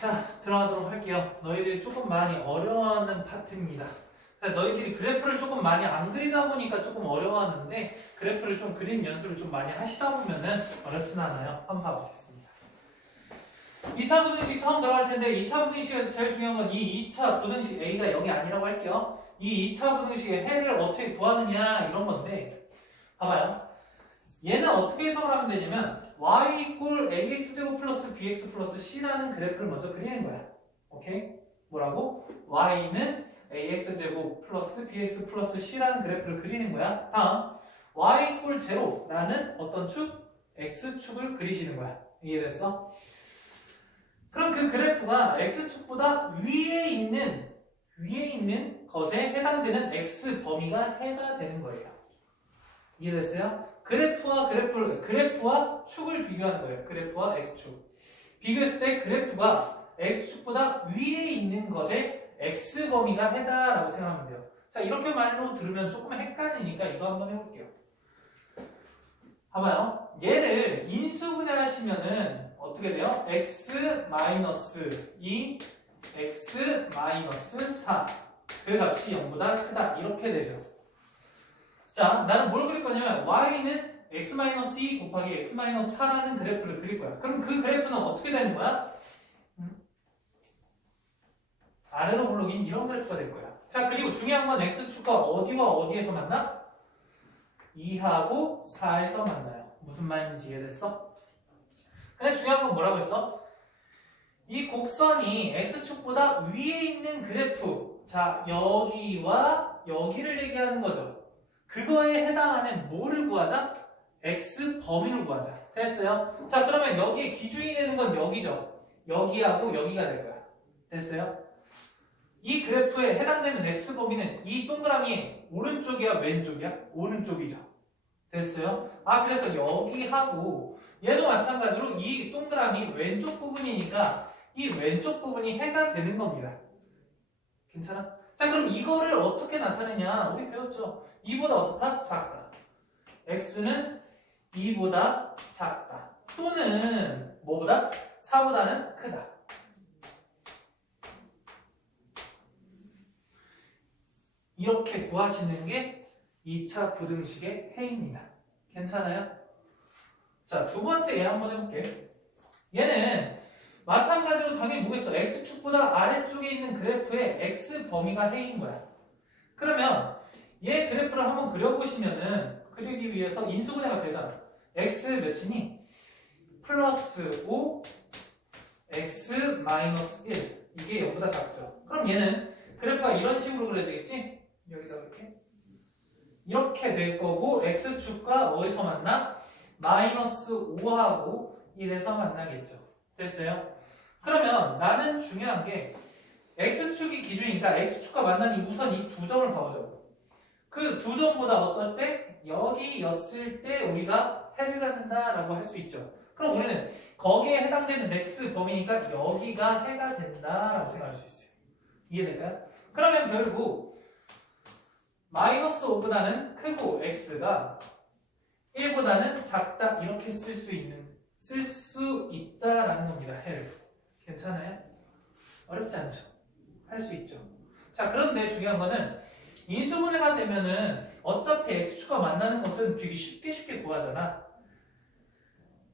자, 들어가도록 할게요. 너희들이 조금 많이 어려워하는 파트입니다. 너희들이 그래프를 조금 많이 안 그리다 보니까 조금 어려워하는데 그래프를 좀 그리는 연습을 좀 많이 하시다 보면은 어렵진 않아요. 한번 봐보겠습니다. 2차 부등식 처음 들어갈 텐데 2차 부등식에서 제일 중요한 건 이 2차 부등식 A가 0이 아니라고 할게요. 이 2차 부등식의 해를 어떻게 구하느냐 이런 건데 봐봐요. 얘는 어떻게 해석을 하면 되냐면 y 이꼴 ax제곱 플러스 bx 플러스 c라는 그래프를 먼저 그리는 거야. 오케이? 뭐라고? y는 ax제곱 플러스 bx 플러스 c라는 그래프를 그리는 거야. 다음 y 이꼴 0라는 어떤 축? x축을 그리시는 거야. 이해됐어? 그럼 그 그래프가 x축보다 위에 있는 것에 해당되는 x 범위가 해가 되는 거예요. 이해됐어요? 그래프와 축을 비교하는 거예요. 그래프와 x축. 비교했을 때 그래프가 x축보다 위에 있는 것에 x범위가 해다라고 생각하면 돼요. 자, 이렇게 말로 들으면 조금 헷갈리니까 이거 한번 해볼게요. 봐봐요. 얘를 인수분해하시면은 어떻게 돼요? x-2, x-4. 그 값이 0보다 크다. 이렇게 되죠. 자, 나는 뭘 그릴 거냐면 y는 x-2 곱하기 x-4라는 그래프를 그릴 거야. 그럼 그 그래프는 어떻게 되는 거야? 아래로 블록인 이런 그래프가 될 거야. 자, 그리고 중요한 건 x축과 어디와 어디에서 만나? 2하고 4에서 만나요. 무슨 말인지 이해됐어? 근데 중요한 건 뭐라고 했어? 이 곡선이 x축보다 위에 있는 그래프, 자, 여기와 여기를 얘기하는 거죠. 그거에 해당하는 뭐를 구하자? x 범위를 구하자. 됐어요? 자, 그러면 여기에 기준이 되는 건 여기죠. 여기하고 여기가 될 거야. 됐어요? 이 그래프에 해당되는 x 범위는 이 동그라미 오른쪽이야 왼쪽이야? 오른쪽이죠. 됐어요? 아, 그래서 여기하고 얘도 마찬가지로 이 동그라미 왼쪽 부분이니까 이 왼쪽 부분이 해가 되는 겁니다. 괜찮아? 자, 그럼 이거를 어떻게 나타내냐? 우리 배웠죠? 2보다 어떻다? 작다. x는 2보다 작다. 또는 뭐보다? 4보다는 크다. 이렇게 구하시는 게 2차 부등식의 해입니다. 괜찮아요? 자, 두 번째 얘 한번 해볼게. 얘는 마찬가지로 당연히 뭐겠어? x축보다 아래쪽에 있는 그래프의 x 범위가 해인 거야. 그러면 얘 그래프를 한번 그려보시면은 그리기 위해서 인수분해가 되잖아. x 몇이니? 플러스 5 x 마이너스 1 이게 0보다 작죠. 그럼 얘는 그래프가 이런 식으로 그려지겠지? 여기다 이렇게 될 거고 x축과 어디서 만나? 마이너스 5하고 1에서 만나겠죠. 됐어요? 그러면 나는 중요한 게 x축이 기준이니까 x축과 만나니 우선 이 두 점을 봐보자고. 그 두 점보다 어떨 때? 여기였을 때 우리가 해를 갖는다라고 할 수 있죠. 그럼 우리는 거기에 해당되는 x 범위니까 여기가 해가 된다라고 생각할 수 있어요. 이해될까요? 그러면 결국 마이너스 5보다는 크고 x가 1보다는 작다 이렇게 쓸 수 있다라는 겁니다. 해를. 괜찮아요? 어렵지 않죠? 할 수 있죠. 자, 그런데 중요한 거는 인수분해가 되면은 어차피 x축과 만나는 것은 되게 쉽게 구하잖아.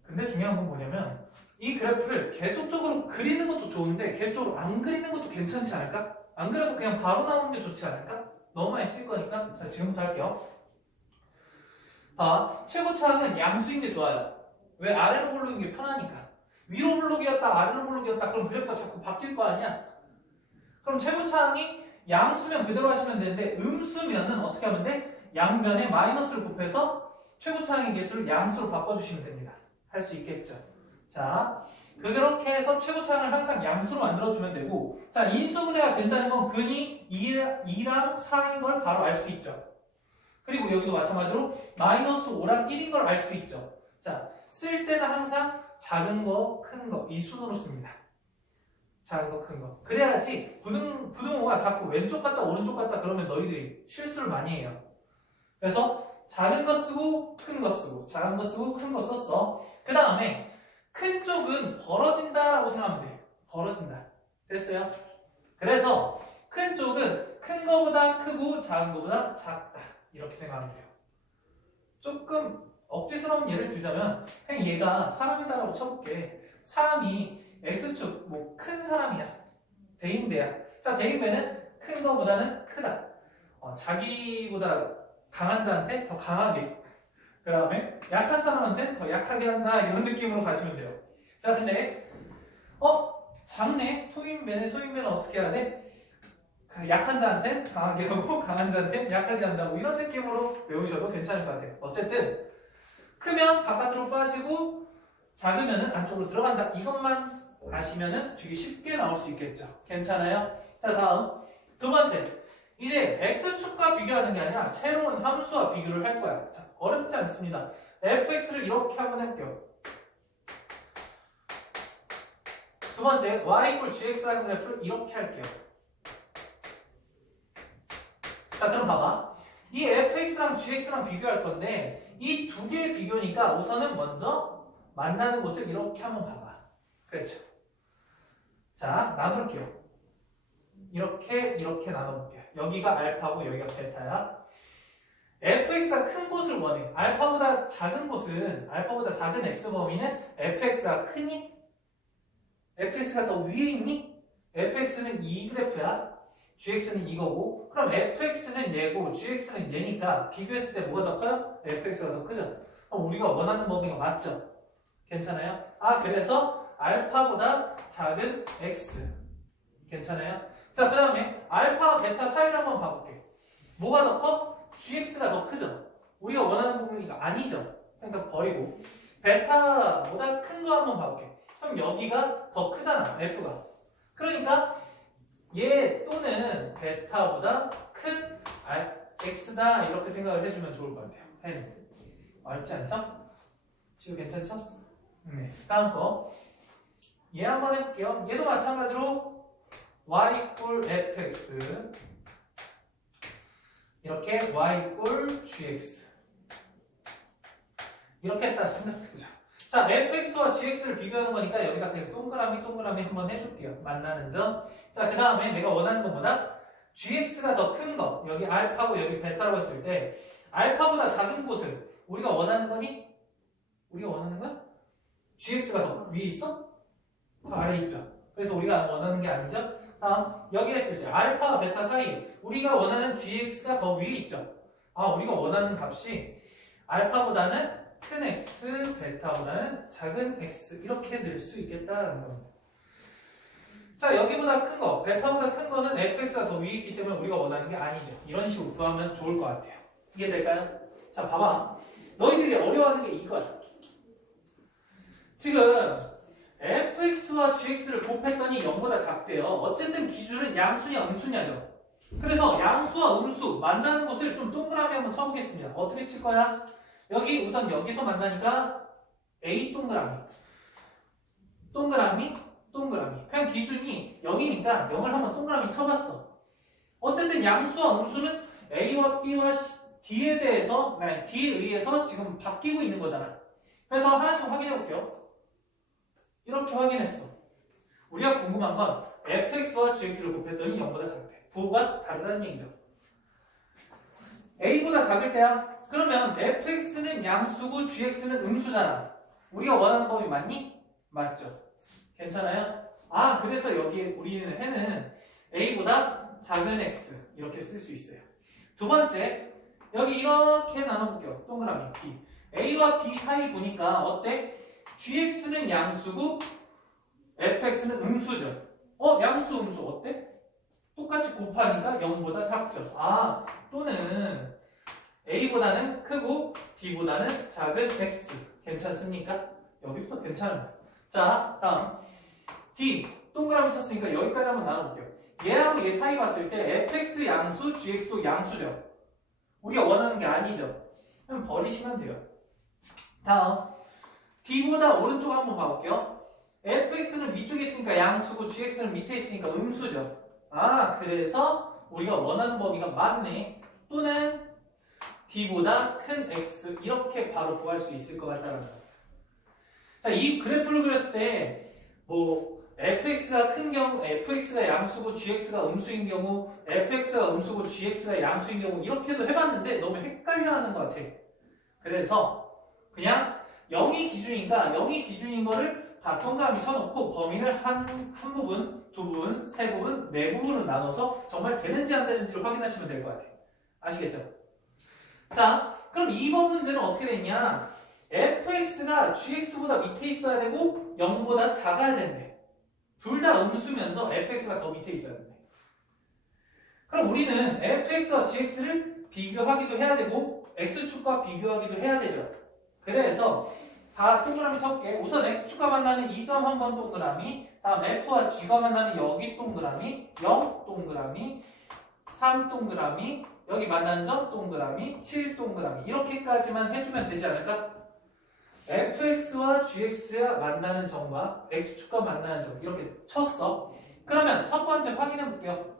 근데 중요한 건 뭐냐면 이 그래프를 계속적으로 그리는 것도 좋은데 계속적으로 안 그리는 것도 괜찮지 않을까? 안 그려서 그냥 바로 나오는 게 좋지 않을까? 너무 많이 쓸 거니까. 자, 지금부터 할게요. 최고차항은 양수인 게 좋아요. 왜? 아래로 블록인 게 편하니까. 위로 블록이었다 아래로 블록이었다 그럼 그래프가 자꾸 바뀔 거 아니야? 그럼 최고차항이 양수면 그대로 하시면 되는데 음수면은 어떻게 하면 돼? 양변에 마이너스를 곱해서 최고차항의 개수를 양수로 바꿔주시면 됩니다. 할 수 있겠죠. 자, 그렇게 해서 최고차항을 항상 양수로 만들어주면 되고, 자, 인수분해가 된다는 건 근이 2랑 4인 걸 바로 알 수 있죠. 그리고 여기도 마찬가지로 마이너스 5랑 1인 걸 알 수 있죠. 자, 쓸 때는 항상 작은 거, 큰 거, 이 순으로 씁니다. 작은 거, 큰 거. 그래야지 부등호가 자꾸 왼쪽 갔다 오른쪽 갔다 그러면 너희들이 실수를 많이 해요. 그래서 작은 거 쓰고 큰 거 쓰고 작은 거 쓰고 큰 거 썼어. 그 다음에 큰 쪽은 벌어진다라고 생각하면 돼. 벌어진다. 됐어요? 그래서 큰 쪽은 큰 거보다 크고 작은 거보다 작다. 이렇게 생각하면 돼요. 조금 억지스러운 예를 들자면 그냥 얘가 사람이다라고 쳐볼게. 사람이 X축 뭐 큰 사람이야. 대인배야. 자, 대인배는 큰 거보다는 크다. 자기보다 강한 자한테 더 강하게, 그 다음에 약한 사람한테 더 약하게 한다. 이런 느낌으로 가시면 돼요. 자, 근데 작네. 소인배는 어떻게 해야 돼? 약한 자한테 강하게 하고 강한 자한테 약하게 한다고, 이런 느낌으로 외우셔도 괜찮을 것 같아요. 어쨌든 크면 바깥으로 빠지고 작으면 안쪽으로 들어간다. 이것만 아시면은 되게 쉽게 나올 수 있겠죠. 괜찮아요? 자, 다음 두 번째. 이제 x축과 비교하는 게 아니라 새로운 함수와 비교를 할 거야. 자, 어렵지 않습니다. fx를 이렇게 한번 해볼게요. 두 번째, y = gx라는 그래프를 이렇게 할게요. 자, 그럼 봐봐. 이 fx랑 gx랑 비교할 건데 이 두 개의 비교니까 우선은 먼저 만나는 곳을 이렇게 한번 봐봐. 그렇죠? 자, 나눌게요. 이렇게 나눠볼게요. 여기가 알파고 여기가 베타야. fx가 큰 곳을 원해. 알파보다 작은 x범위는 fx가 크니? fx가 더 위에 있니? fx는 이 그래프야. gx는 이거고. 그럼 fx는 얘고 gx는 얘니까 비교했을 때 뭐가 더 커요? fx가 더 크죠. 그럼 우리가 원하는 범위가 맞죠? 괜찮아요? 그래서 알파보다 작은 x. 괜찮아요? 자, 그 다음에 알파와 베타 사이를 한번 봐볼게. 뭐가 더 커? gx가 더 크죠? 우리가 원하는 범위가 아니죠? 그러니까 버리고 베타보다 큰 거 한번 봐볼게. 그럼 여기가 더 크잖아, f가. 그러니까 얘 또는 베타보다 큰 x다, 이렇게 생각을 해주면 좋을 것 같아요. 어렵지 않죠? 지금 괜찮죠? 네. 다음 거. 얘 한번 해볼게요. 얘도 마찬가지로 y = fx, 이렇게 y = gx, 이렇게 했다 생각해보자. 자, fx와 gx를 비교하는 거니까 여기다 그냥 동그라미 한번 해줄게요. 만나는 점. 자, 그 다음에 내가 원하는 것보다 gx가 더 큰 거, 여기 알파고 여기 베타라고 했을 때 알파보다 작은 곳을 우리가 원하는 거니? 우리가 원하는 거야? gx가 더 위에 있어? 더 아래에 있죠. 그래서 우리가 원하는 게 아니죠. 다음, 여기 했을 때 알파와 베타 사이 우리가 원하는 gx가 더 위에 있죠. 우리가 원하는 값이 알파보다는 큰 x, 베타보다는 작은 x, 이렇게 낼 수 있겠다라는 겁니다. 자, 여기보다 큰 거, 베타보다 큰 거는 fx가 더 위에 있기 때문에 우리가 원하는 게 아니죠. 이런 식으로 구하면 좋을 것 같아요. 이해될까요? 자, 봐봐. 너희들이 어려워하는 게 이거야. 지금 fx와 gx를 곱했더니 0보다 작대요. 어쨌든 기준은 양수냐 음수냐죠. 그래서 양수와 음수 만나는 곳을 좀 동그라미 한번 쳐보겠습니다. 어떻게 칠 거야? 여기 우선 여기서 만나니까 A 동그라미. 그냥 기준이 0이니까 0을 한번 동그라미 쳐봤어. 어쨌든 양수와 음수는 A와 B와 D에 대해서, D에 의해서 지금 바뀌고 있는 거잖아. 그래서 하나씩 확인해 볼게요. 이렇게 확인했어. 우리가 궁금한 건 fx와 gx를 곱했더니 0보다 작대. 부호가 다르다는 얘기죠. a보다 작을 때야. 그러면 fx는 양수고 gx는 음수잖아. 우리가 원하는 범위 맞니? 맞죠. 괜찮아요? 그래서 여기에 우리는 해는 a보다 작은 x 이렇게 쓸 수 있어요. 두 번째, 여기 이렇게 나눠볼게요. 동그라미 b. a와 b 사이 보니까 어때? gx는 양수고 fx는 음수죠. 양수 음수 어때? 똑같이 곱하니까 0보다 작죠. 또는 a보다는 크고 b보다는 작은 x. 괜찮습니까? 여기부터 괜찮아요. 자, 다음 d. 동그라미 쳤으니까 여기까지 한번 나눠볼게요. 얘하고 얘 사이 봤을 때 fx 양수, gx도 양수죠. 우리가 원하는 게 아니죠. 그럼 버리시면 돼요. 다음 d보다 오른쪽 한번 봐볼게요. fx는 위쪽에 있으니까 양수고 gx는 밑에 있으니까 음수죠. 그래서 우리가 원하는 범위가 맞네. 또는 d보다 큰 x, 이렇게 바로 구할 수 있을 것 같다는 거예요. 자, 이 그래프를 그렸을 때 fx가 큰 경우, fx가 양수고 gx가 음수인 경우, fx가 음수고 gx가 양수인 경우 이렇게도 해봤는데 너무 헷갈려하는 것 같아. 그래서 그냥 0이 기준이니까 0이 기준인 거를 다 동그라미 쳐놓고 범위를 한 부분, 두 부분, 세 부분, 네 부분으로 나눠서 정말 되는지 안 되는지를 확인하시면 될 것 같아요. 아시겠죠? 자, 그럼 2번 문제는 어떻게 되냐? fx가 gx보다 밑에 있어야 되고 0보다 작아야 된대. 둘 다 음수면서 fx가 더 밑에 있어야 된대. 그럼 우리는 fx와 gx를 비교하기도 해야 되고 x축과 비교하기도 해야 되죠. 그래서 다 동그라미 쳐볼게. 우선 x축과 만나는 2점 한번 동그라미, 다음 f와 g가 만나는 여기 동그라미, 0 동그라미, 3 동그라미, 여기 만나는 점 동그라미, 7 동그라미 이렇게까지만 해주면 되지 않을까? fx와 gx가 만나는 점과 x축과 만나는 점 이렇게 쳤어. 그러면 첫 번째 확인해 볼게요.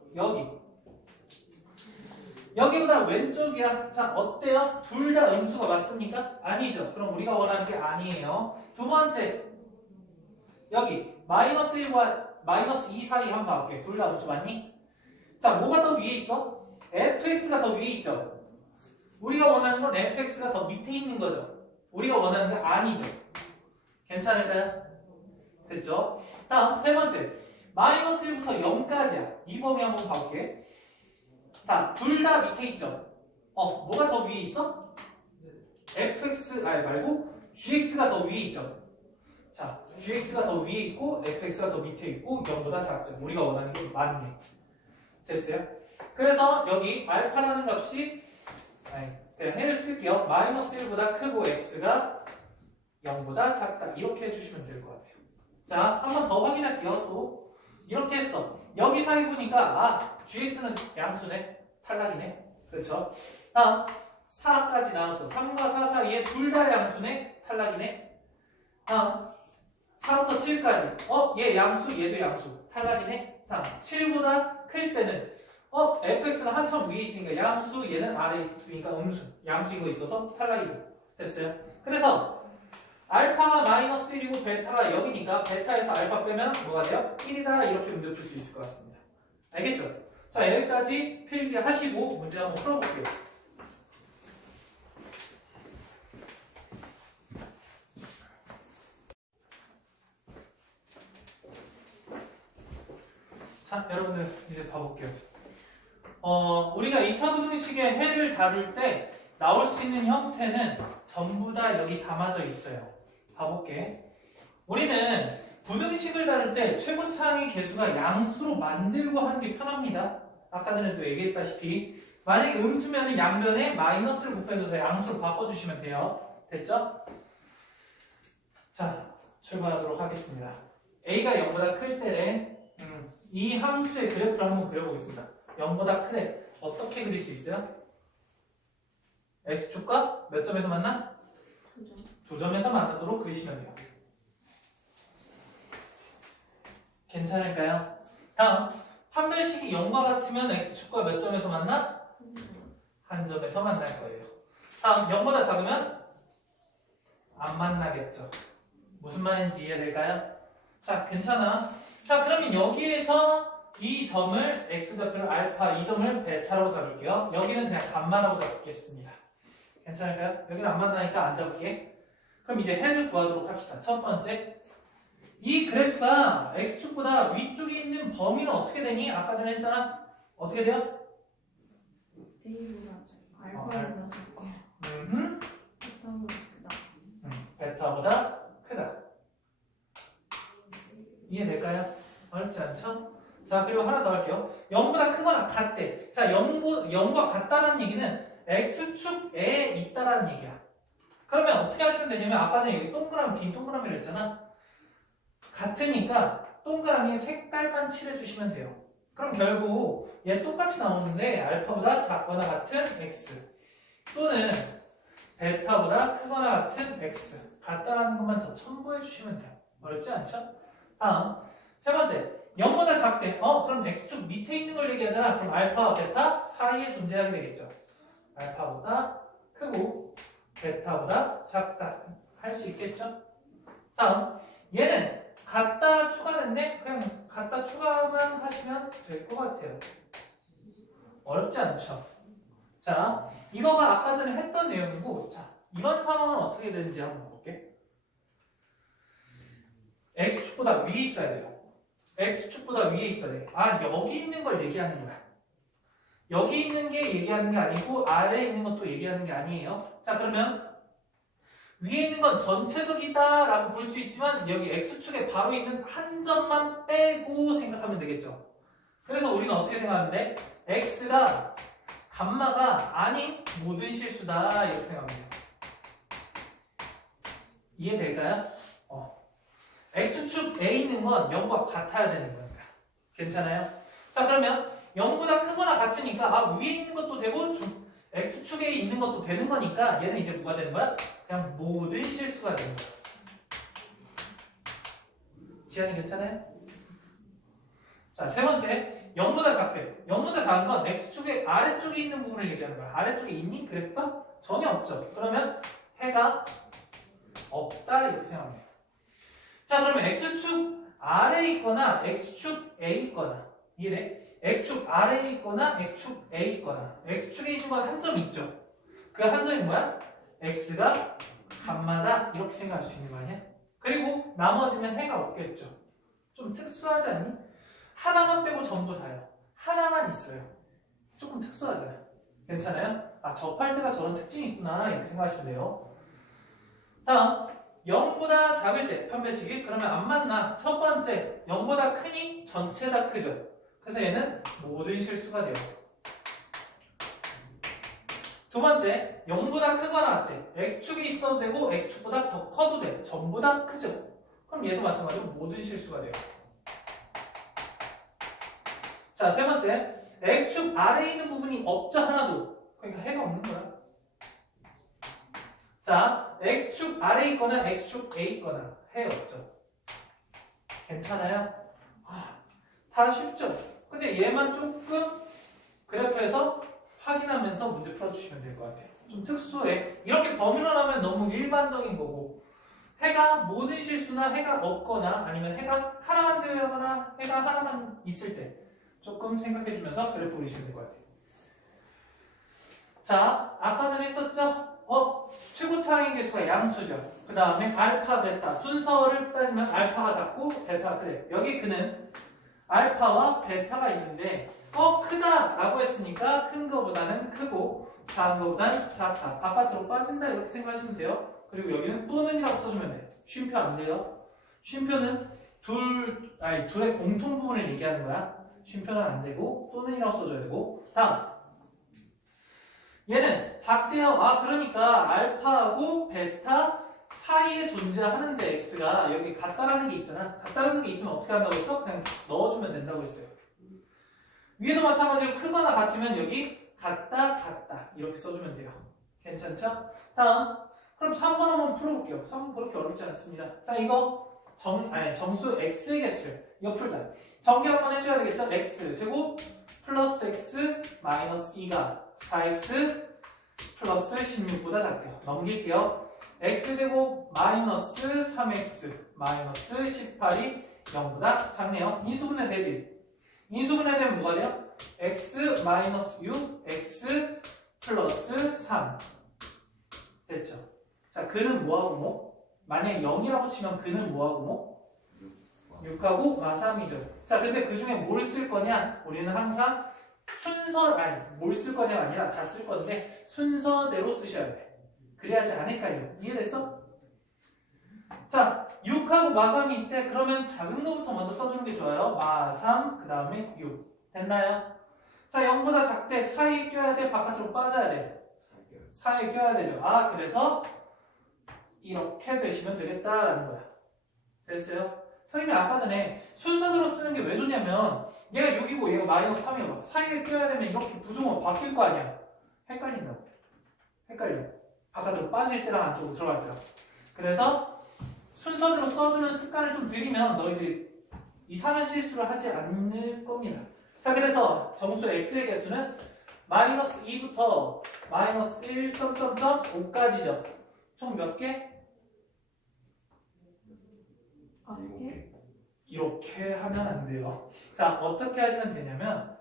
여기보다 왼쪽이야. 자, 어때요? 둘 다 음수가 맞습니까? 아니죠. 그럼 우리가 원하는 게 아니에요. 두 번째, 여기 마이너스 1과 마이너스 2 사이 한번 봐볼게. 둘 다 음수 맞니? 자, 뭐가 더 위에 있어? fx가 더 위에 있죠. 우리가 원하는 건 fx가 더 밑에 있는 거죠. 우리가 원하는 게 아니죠. 괜찮을까요? 됐죠? 다음 세 번째, 마이너스 1부터 0까지야. 이 범위 한번 봐볼게. 자, 둘 다 밑에 있죠. 뭐가 더 위에 있어? 말고 gx가 더 위에 있죠. 자, gx가 더 위에 있고 fx가 더 밑에 있고 0보다 작죠. 우리가 원하는 게 맞네. 됐어요? 그래서 여기 알파라는 값이 그냥 해를 쓸게요. 마이너스 1보다 크고 x가 0보다 작다. 이렇게 해주시면 될 것 같아요. 자, 한 번 더 확인할게요. 또 이렇게 했어. 여기 사이 보니까 gx는 양수네. 탈락이네. 그렇죠? 다음 4까지 나눴어. 3과 4 사이에 둘 다 양수네. 탈락이네. 다음 4부터 7까지 얘 양수 얘도 양수. 탈락이네. 다음 7보다 클 때는 fx는 한참 위에 있으니까 양수 얘는 아래에 있으니까 음수. 양수인 거 있어서 탈락이고. 됐어요? 그래서 알파가 마이너스 1이고 베타가 여기니까 베타에서 알파 빼면 뭐가 돼요? 1이다. 이렇게 문제 풀 수 있을 것 같습니다. 알겠죠? 자, 여기까지 필기하시고 문제 한번 풀어볼게요. 자, 여러분들 이제 봐볼게요. 우리가 2차 부등식의 해를 다룰 때 나올 수 있는 형태는 전부 다 여기 담아져 있어요. 봐볼게. 우리는 부등식을 다룰 때 최고차항의 개수가 양수로 만들고 하는 게 편합니다. 아까 전에도 얘기했다시피 만약에 음수면 양변에 마이너스를 곱해줘서 양수로 바꿔주시면 돼요. 됐죠? 자, 출발하도록 하겠습니다. A가 0보다 클 때래 이 함수의 그래프를 한번 그려보겠습니다. 0보다 크래. 어떻게 그릴 수 있어요? X축과 몇 점에서 만나? 두 점에서 만나도록 그리시면 돼요. 괜찮을까요? 다음, 판별식이 0과 같으면 X축과 몇 점에서 만나? 한 점에서 만날 거예요. 다음, 0보다 작으면 안 만나겠죠. 무슨 말인지 이해될까요? 자, 괜찮아. 자, 그러면 여기에서 이 점을 X좌표를 알파, 이 점을 베타라고 잡을게요. 여기는 그냥 감마라고 잡겠습니다. 괜찮을까요? 여기는 안 만나니까 안 잡을게. 그럼 이제 해를 구하도록 합시다. 첫 번째, 이 그래프가 X축보다 위쪽에 있는 범위는 어떻게 되니? 아까 전에 했잖아. 어떻게 돼요? A보다 알파보다 작고 베타보다 크다. 이해될까요? 어렵지 않죠? 자, 그리고 하나 더 할게요. 0보다 크거나 같대. 자, 0과 같다는 얘기는 X축에 있다라는 얘기야. 그러면 어떻게 하시면 되냐면 아까 전에 여기 동그라미, 빈 동그라미를 했잖아. 같으니까 동그라미 색깔만 칠해주시면 돼요. 그럼 결국 얘 똑같이 나오는데 알파보다 작거나 같은 X 또는 베타보다 크거나 같은 X 같다라는 것만 더 첨부해주시면 돼요. 어렵지 않죠? 다음 세 번째 0보다 작대. 그럼 X축 밑에 있는 걸 얘기하잖아. 그럼 알파와 베타 사이에 존재하게 되겠죠. 알파보다 크고 베타보다 작다 할 수 있겠죠? 다음 얘는 같다 추가됐네? 그냥 갖다 추가만 하시면 될 것 같아요. 어렵지 않죠? 자, 이거가 아까 전에 했던 내용이고, 자, 이런 상황은 어떻게 되는지 한번 볼게. x축보다 위에 있어야 되죠. x축보다 위에 있어야 돼. 아, 여기 있는 걸 얘기하는 거야. 여기 있는 게 얘기하는 게 아니고 아래에 있는 것도 얘기하는 게 아니에요. 자, 그러면 위에 있는 건 전체적이다 라고 볼 수 있지만 여기 x축에 바로 있는 한 점만 빼고 생각하면 되겠죠. 그래서 우리는 어떻게 생각하면 돼? x가 감마가 아닌 모든 실수다 이렇게 생각하면 돼요. 이해될까요? x축에 있는 건 0과 같아야 되는 거니까. 괜찮아요? 자, 그러면 0보다 크거나 같으니까 아, 위에 있는 것도 되고 x축에 있는 것도 되는 거니까 얘는 이제 뭐가 되는 거야? 그냥 모든 실수가 되는 거야. 지안이 괜찮아요? 자, 세 번째 0보다 작대. 0보다 작은 건 x축의 아래쪽에 있는 부분을 얘기하는 거야. 아래쪽에 있니? 그래프가? 전혀 없죠. 그러면 해가 없다 이렇게 생각해요. 자, 그러면 x축 아래에 있거나 x축에 있거나 이해돼? x축 아래에 있거나 x축에 있거나 x축에 있는 건 한 점 있죠. 그 한 점이 뭐야? x가 감마다 이렇게 생각할 수 있는 거 아니야? 그리고 나머지는 해가 없겠죠. 좀 특수하지 않니? 하나만 빼고 전부 다요. 하나만 있어요. 조금 특수하잖아요. 괜찮아요? 아, 접할 때가 저런 특징이 있구나 이렇게 생각하시면 돼요. 다음 0보다 작을 때 판별식이 그러면 안 맞나? 첫 번째 0보다 크니 전체 다 크죠. 그래서 얘는 모든 실수가 돼요. 두 번째 0보다 크거나 같대. x축이 있어도 되고 x축보다 더 커도 돼. 전부 다 크죠. 그럼 얘도 마찬가지로 모든 실수가 돼요. 자, 세 번째 x축 아래에 있는 부분이 없죠. 하나도. 그러니까 해가 없는 거야. 자, x축 아래에 있거나 x축에 있거나 해 없죠. 괜찮아요? 다 쉽죠? 근데 얘만 조금 그래프에서 확인하면서 문제 풀어주시면 될 것 같아요. 좀 특수해. 이렇게 범위로 나오면 너무 일반적인 거고 해가 모든 실수나 해가 없거나 아니면 해가 하나만 제외하거나 해가 하나만 있을 때 조금 생각해주면서 그래프 그리시면 될 것 같아요. 자, 아까 전에 했었죠? 최고 차항의 개수가 양수죠. 그 다음에 알파, 베타 순서를 따지면 알파가 작고 베타가 크대. 여기 그는 알파와 베타가 있는데 크다 라고 했으니까 큰 거보다는 크고 작은 거보다는 작다. 바깥으로 빠진다 이렇게 생각하시면 돼요. 그리고 여기는 또는이라고 써주면 돼. 쉼표 안 돼요. 쉼표는 둘의 공통 부분을 얘기하는 거야. 쉼표는 안 되고 또는이라고 써줘야 되고. 다음 얘는 작대요. 그러니까 알파하고 베타 사이에 존재하는데 x가 여기 같다라는 게 있잖아. 같다라는 게 있으면 어떻게 한다고 했어? 그냥 넣어주면 된다고 했어요. 위에도 마찬가지로 크거나 같으면 여기 같다 이렇게 써주면 돼요. 괜찮죠? 다음 그럼 3번 한번 풀어볼게요. 3번 그렇게 어렵지 않습니다. 자, 이거 정수 x의 개수를 이거 풀자. 전개 한번 해줘야 되겠죠? x 제곱 플러스 x 마이너스 2가 4x 플러스 16보다 작대요. 넘길게요. x제곱 마이너스 3x 마이너스 18이 0보다 작네요. 인수분해 되지? 인수분해 되면 뭐가 돼요? x 마이너스 6 x 플러스 3 됐죠? 자, 그는 뭐하고 뭐? 만약에 0이라고 치면 그는 뭐하고 뭐? 6하고 3이죠. 자, 근데 그 중에 뭘 쓸 거냐? 우리는 항상 뭘 쓸 거냐가 아니라 다 쓸 건데 순서대로 쓰셔야 돼. 그래야지 안 헷갈려. 이해됐어? 자, 6하고 마3이 있대. 그러면 작은 거부터 먼저 써주는 게 좋아요. 마3, 그 다음에 6. 됐나요? 자, 0보다 작대. 사이에 껴야 돼? 바깥으로 빠져야 돼? 사이에 껴야 되죠. 그래서 이렇게 되시면 되겠다라는 거야. 됐어요? 선생님이 아까 전에 순서대로 쓰는 게 왜 좋냐면 얘가 6이고 얘가 마이너스 3이야. 사이에 껴야 되면 이렇게 부등호 바뀔 거 아니야. 헷갈린다고. 헷갈려. 바깥으로 빠질 때랑 안쪽으로 들어갈 때랑. 그래서 순서대로 써주는 습관을 좀 들이면 너희들이 이상한 실수를 하지 않을 겁니다. 자, 그래서 정수 x의 개수는 마이너스 2부터 마이너스 1.5까지죠. 총 몇 개? 9개? 이렇게 하면 안 돼요. 자, 어떻게 하시면 되냐면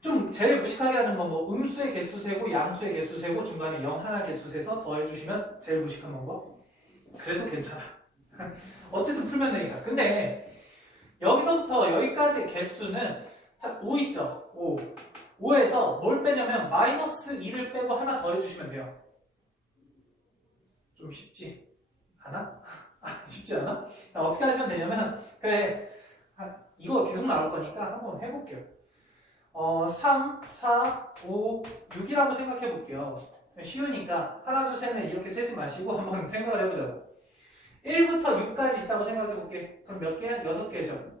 좀 제일 무식하게 하는 건 뭐 음수의 개수 세고 양수의 개수 세고 중간에 0 하나 개수 세서 더해주시면 제일 무식한 방법. 그래도 괜찮아. 어쨌든 풀면 되니까. 근데 여기서부터 여기까지 개수는 자, 5 있죠? 5. 5에서 뭘 빼냐면 마이너스 2를 빼고 하나 더해주시면 돼요. 좀 쉽지 않아? 쉽지 않아? 어떻게 하시면 되냐면 그래 이거 계속 나올 거니까 한번 해볼게요. 3, 4, 5, 6이라고 생각해 볼게요. 쉬우니까 하나, 둘, 셋, 넷 이렇게 세지 마시고 한번 생각을 해보자고. 1부터 6까지 있다고 생각해 볼게. 그럼 몇 개야? 6개죠.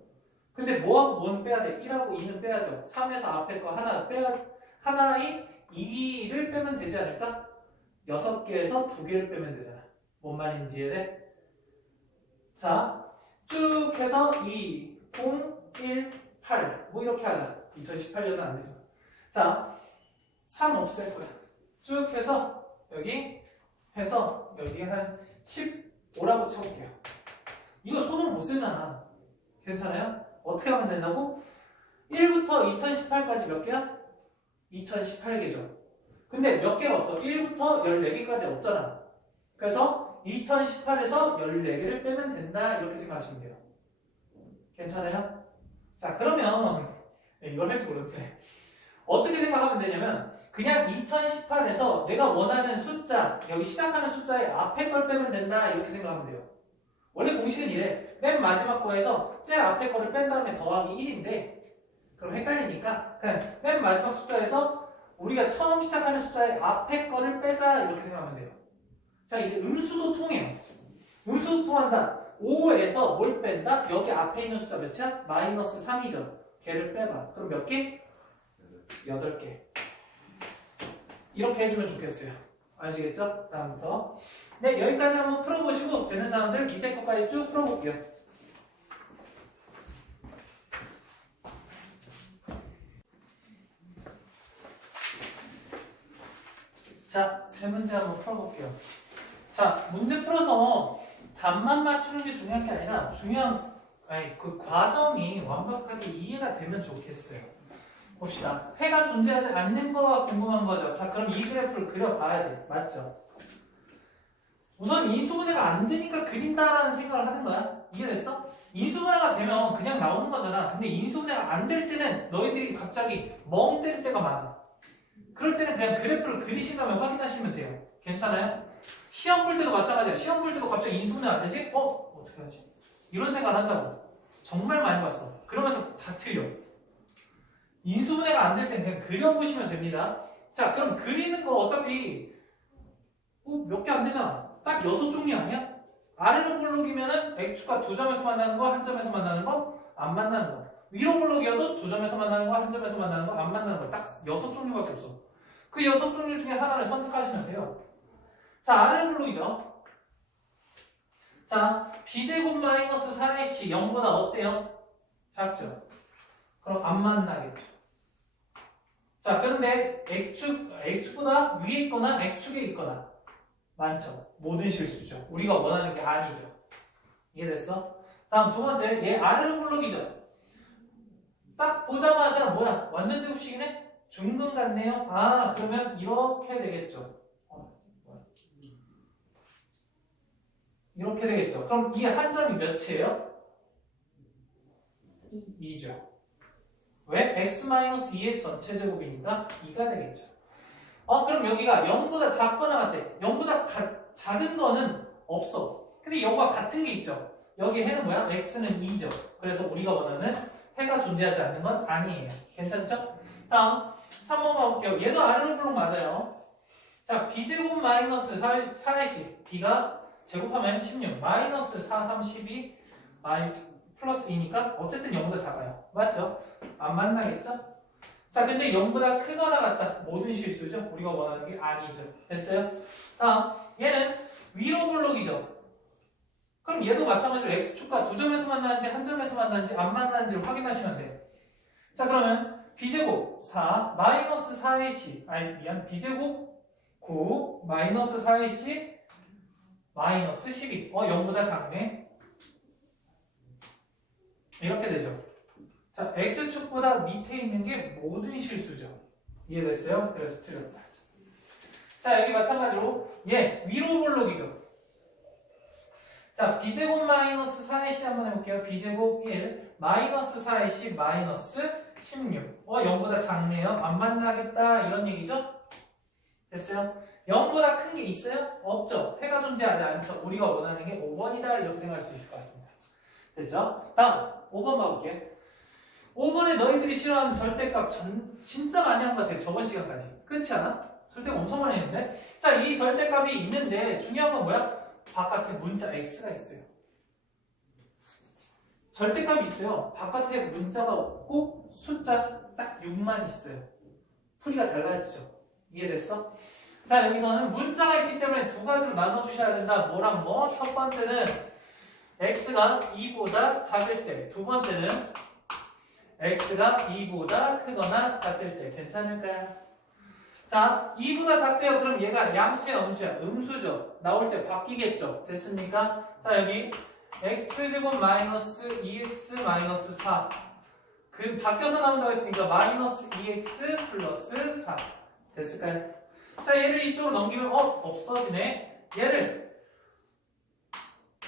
근데 뭐하고 뭔 빼야 돼? 1하고 2는 빼야죠. 3에서 앞에 거 하나 빼야, 하나의 2를 빼면 되지 않을까? 6개에서 2개를 빼면 되잖아. 뭔 말인지 이해돼? 자, 쭉 해서 2, 0, 1, 8. 뭐 이렇게 하자. 2018년은 안 되죠. 자, 3 없앨 거야. 쭉 해서 여기 해서 여기 한 15라고 쳐볼게요. 이거 손으로 못 쓰잖아. 괜찮아요? 어떻게 하면 된다고? 1부터 2018까지 몇 개야? 2018개죠. 근데 몇 개가 없어? 1부터 14개까지 없잖아. 그래서 2018에서 14개를 빼면 된다. 이렇게 생각하시면 돼요. 괜찮아요? 자, 그러면 이걸 할지 모르겠는데 어떻게 생각하면 되냐면 그냥 2018에서 내가 원하는 숫자, 여기 시작하는 숫자의 앞에 걸 빼면 된다. 이렇게 생각하면 돼요. 원래 공식은 이래. 맨 마지막 거에서 제일 앞에 거를 뺀 다음에 더하기 1인데 그럼 헷갈리니까 그냥 맨 마지막 숫자에서 우리가 처음 시작하는 숫자의 앞에 거를 빼자. 이렇게 생각하면 돼요. 자, 이제 음수도 통해요. 음수도 통한다. 5에서 뭘 뺀다? 여기 앞에 있는 숫자 몇이야? 마이너스 3이죠. 걔를 빼봐. 그럼 몇 개? 8개. 이렇게 해주면 좋겠어요. 아시겠죠? 다음부터. 네, 여기까지 한번 풀어보시고 되는 사람들 밑에 것까지 쭉 풀어볼게요. 자, 세 문제 한번 풀어볼게요. 자, 문제 풀어서 답만 맞추는 게 중요한 게 아니라 그 과정이 완벽하게 이해가 되면 좋겠어요. 봅시다. 해가 존재하지 않는 거가 궁금한 거죠. 자, 그럼 이 그래프를 그려봐야 돼. 맞죠? 우선 인수분해가 안 되니까 그린다라는 생각을 하는 거야. 이해됐어? 인수분해가 되면 그냥 나오는 거잖아. 근데 인수분해가 안 될 때는 너희들이 갑자기 멍 때릴 때가 많아. 그럴 때는 그냥 그래프를 그리신다면 확인하시면 돼요. 괜찮아요? 시험 볼 때도 마찬가지야. 시험 볼 때도 갑자기 인수분해 안 되지? 어떻게 하지? 이런 생각을 한다고. 정말 많이 봤어. 그러면서 다 틀려. 인수분해가 안 될 땐 그냥 그려보시면 됩니다. 자, 그럼 그리는 거 어차피 몇 개 안 되잖아. 딱 6종류 아니야? 아래로 볼록이면은 x축과 2점에서 만나는 거, 1점에서 만나는 거, 안 만나는 거. 위로 볼록이어도 2점에서 만나는 거, 1점에서 만나는 거, 안 만나는 거. 딱 6종류밖에 없어. 그 6종류 중에 하나를 선택하시면 돼요. 자, 아래 볼록이죠. 자, b제곱 마이너스 4ac 0보다 어때요? 작죠? 그럼 안 만나겠죠. 자, 그런데 x축보다 위에 있거나 x축에 있거나 많죠. 모든 실수죠. 우리가 원하는 게 아니죠. 이해됐어? 다음 두 번째, 얘 아래로 볼록이죠. 딱 보자마자 뭐야? 완전 제곱식이네? 중근 같네요. 아, 그러면 이렇게 되겠죠. 이렇게 되겠죠. 그럼 이 한 점이 몇이에요? 2죠. 왜? x-2의 전체 제곱이니까 2가 되겠죠. 그럼 여기가 0보다 작거나 같대. 0보다 작은 거는 없어. 근데 0과 같은 게 있죠. 여기 해는 뭐야? x는 2죠. 그래서 우리가 원하는 해가 존재하지 않는 건 아니에요. 괜찮죠? 다음 3번 가볼게요. 얘도 아래로 볼록 맞아요. 자, b제곱 마이너스 4의 b가 제곱하면 16 마이너스 4, 3, 12 플러스 2니까 어쨌든 0보다 작아요. 맞죠? 안 만나겠죠? 자, 근데 0보다 크거나 같다. 모든 실수죠? 우리가 원하는 게 아니죠. 됐어요? 다음, 얘는 위로 볼록이죠? 그럼 얘도 마찬가지로 x축과 2점에서 만나는지 1점에서 만나는지 안 만나는지를 확인하시면 돼요. 자, 그러면 b제곱 4 마이너스 4의 c b제곱 9 마이너스 4의 c 마이너스 12 0보다 작네. 이렇게 되죠. 자, x축보다 밑에 있는 게 모든 실수죠. 이해됐어요? 그래서 틀렸다. 자, 여기 마찬가지로 얘 위로 볼록이죠. 자, b제곱 마이너스 4의 시 한번 해볼게요. b제곱 1 마이너스 4의 시 마이너스 16. 0보다 작네요. 안 만나겠다 이런 얘기죠? 됐어요? 0보다 큰 게 있어요? 없죠. 해가 존재하지 않죠. 우리가 원하는 게 5번이다 이렇게 생각할 수 있을 것 같습니다. 됐죠? 다음 5번 봐볼게요. 5번에 너희들이 싫어하는 절대값 진짜 많이 한 것 같아. 저번 시간까지. 그렇지 않아? 절대값 엄청 많이 했는데. 자, 이 절대값이 있는데 중요한 건 뭐야? 바깥에 문자 x가 있어요. 절대값이 있어요. 바깥에 문자가 없고 숫자 딱 6만 있어요. 풀이가 달라지죠. 이해됐어? 자, 여기서는 문자가 있기 때문에 두 가지로 나눠주셔야 된다. 뭐랑 뭐? 첫 번째는 x가 2보다 작을 때, 두 번째는 x가 2보다 크거나 같을 때. 괜찮을까요? 자, 2보다 작대요. 그럼 얘가 양수야, 음수야? 음수죠. 나올 때 바뀌겠죠. 됐습니까? 자, 여기 x제곱 마이너스 2x 마이너스 4. 그 바뀌어서 나온다고 했으니까 마이너스 2x 플러스 4. 됐을까요? 자, 얘를 이쪽으로 넘기면 없어지네. 얘를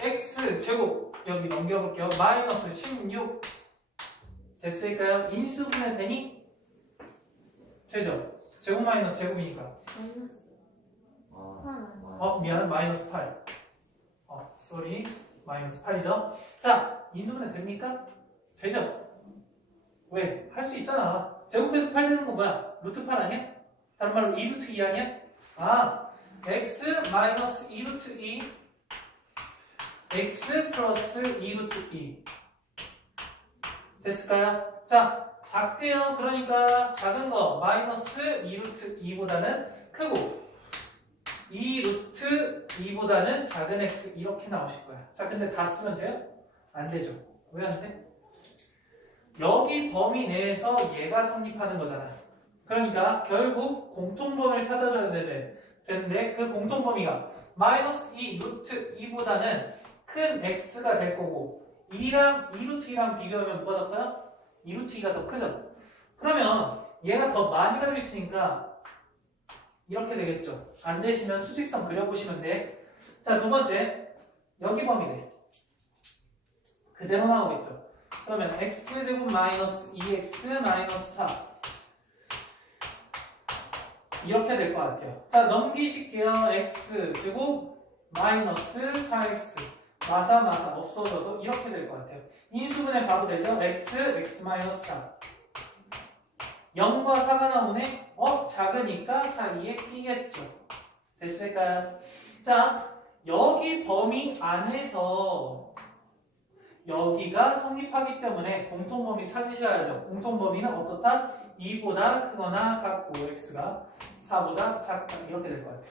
x제곱 여기 넘겨볼게요. 마이너스 16. 됐을까요? 인수분해 되니? 되죠? 제곱 마이너스 제곱이니까. 미안. 마이너스 8. 쏘리. 마이너스 8이죠? 자, 인수분해 됩니까? 되죠? 왜? 할 수 있잖아. 제곱해서 8 되는 거 뭐야? 루트 8 아니야? 다른 말로 2루트 2 아니야? x 마이너스 2루트 2 x 플러스 2루트 2 됐을까요? 자, 작대요. 그러니까 작은 거 마이너스 2루트 2보다는 크고 2루트 2보다는 작은 x 이렇게 나오실 거야. 자, 근데 다 쓰면 돼요? 안 되죠. 왜 안 돼? 여기 범위 내에서 얘가 성립하는 거잖아. 그러니까 결국 공통범위를 찾아줘야 되는데 그 공통범위가 마이너스 2 루트 2보다는 큰 x가 될 거고 2랑 2루트 2랑 비교하면 뭐가 더 커요? 2루트 2가 더 크죠? 그러면 얘가 더 많이 가지고 있으니까 이렇게 되겠죠? 안 되시면 수직선 그려보시면 돼. 자, 두 번째 여기 범위네. 그대로 나오겠죠? 그러면 x제곱 마이너스 2x 마이너스 4 이렇게 될 것 같아요. 자, 넘기실게요. x제곱 마이너스 4x 마사 없어져서 이렇게 될 것 같아요. 인수분해 바로 되죠? x 마이너스 4 0과 4가 나오네? 작으니까 사이에 끼겠죠. 됐을까요? 자, 여기 범위 안에서 여기가 성립하기 때문에 공통범위 찾으셔야죠. 공통범위는 어떻다? 2보다 크거나 같고 x가 4보다 작다. 이렇게 될 것 같아요.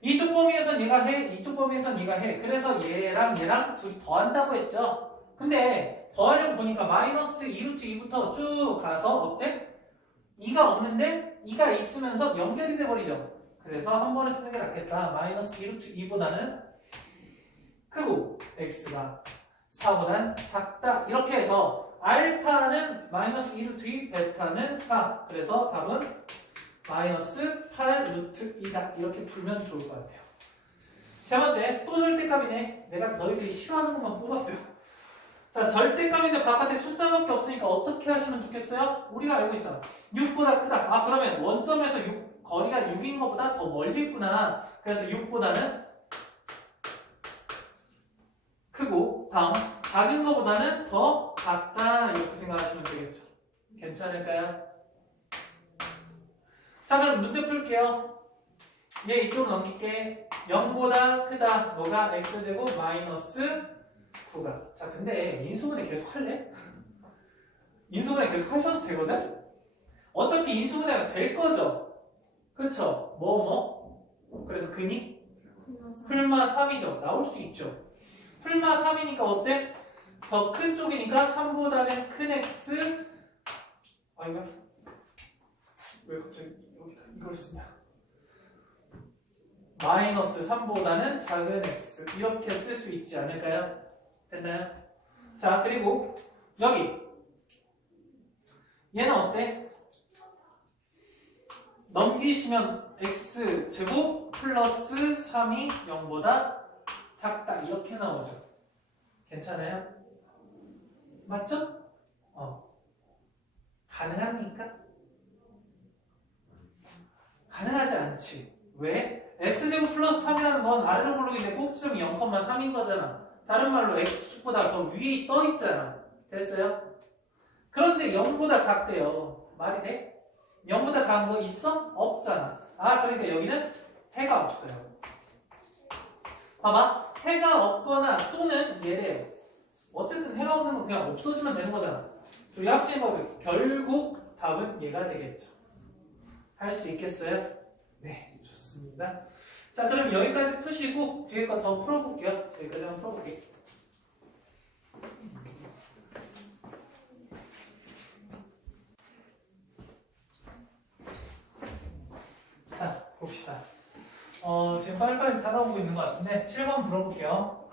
이쪽 범위에선 얘가 해, 이쪽 범위에선 얘가 해. 그래서 얘랑 둘이 더한다고 했죠. 근데 더하려고 보니까 마이너스 2루트 2부터 쭉 가서 어때? 2가 없는데 2가 있으면서 연결이 돼버리죠. 그래서 한 번에 쓰는 게 낫겠다. 마이너스 2루트 2보다는 크고 x가 4보단 작다. 이렇게 해서 알파는 마이너스 2루트 2, 베타는 4. 그래서 답은 마이너스 8 루트 2다. 이렇게 풀면 좋을 것 같아요. 세 번째, 또 절대값이네. 내가 너희들이 싫어하는 것만 뽑았어요. 자, 절대값인데 바깥에 숫자밖에 없으니까 어떻게 하시면 좋겠어요? 우리가 알고 있잖아. 6보다 크다. 그러면 원점에서 6, 거리가 6인 것보다 더 멀리 있구나. 그래서 6보다는 크고, 다음 작은 것보다는 더 작다. 이렇게 생각하시면 되겠죠. 괜찮을까요? 자, 그럼 문제 풀게요. 얘 이쪽으로 넘길게. 0보다 크다. 뭐가? x제곱 마이너스 9가. 자, 근데 인수분해 계속 할래? 인수분해 계속 하셔도 되거든? 어차피 인수분해가 될 거죠? 그쵸? 그래서 근이? 풀마 3이죠. 나올 수 있죠. 풀마 3이니까 어때? 더 큰 쪽이니까 3보다는 큰 x 이거 왜 갑자기 여기다 이걸 쓰냐? 마이너스 3보다는 작은 x 이렇게 쓸 수 있지 않을까요? 됐나요? 자, 그리고 여기 얘는 어때? 넘기시면 x제곱 플러스 3이 0보다 작다 이렇게 나오죠. 괜찮아요? 맞죠? 가능합니까? 가능하지 않지. 왜? x제곱 플러스 3이라는 건 아래로 블록이 내 꼭지점이 0,3인 거잖아. 다른 말로 x축보다 더 위에 떠 있잖아. 됐어요? 그런데 0보다 작대요. 말이 돼? 0보다 작은 거 있어? 없잖아. 그러니까 여기는 해가 없어요. 봐봐. 해가 없거나 또는 얘래요. 어쨌든 해가 없는 건 그냥 없어지면 되는 거잖아. 둘이 합치는 거는 결국 답은 얘가 되겠죠. 할 수 있겠어요? 네, 좋습니다. 자, 그럼 여기까지 푸시고 뒤에 거 더 풀어볼게요. 여기까지 한번 풀어볼게요. 자, 봅시다. 지금 빨리빨리 따라오고 있는 것 같은데 7번 물어볼게요.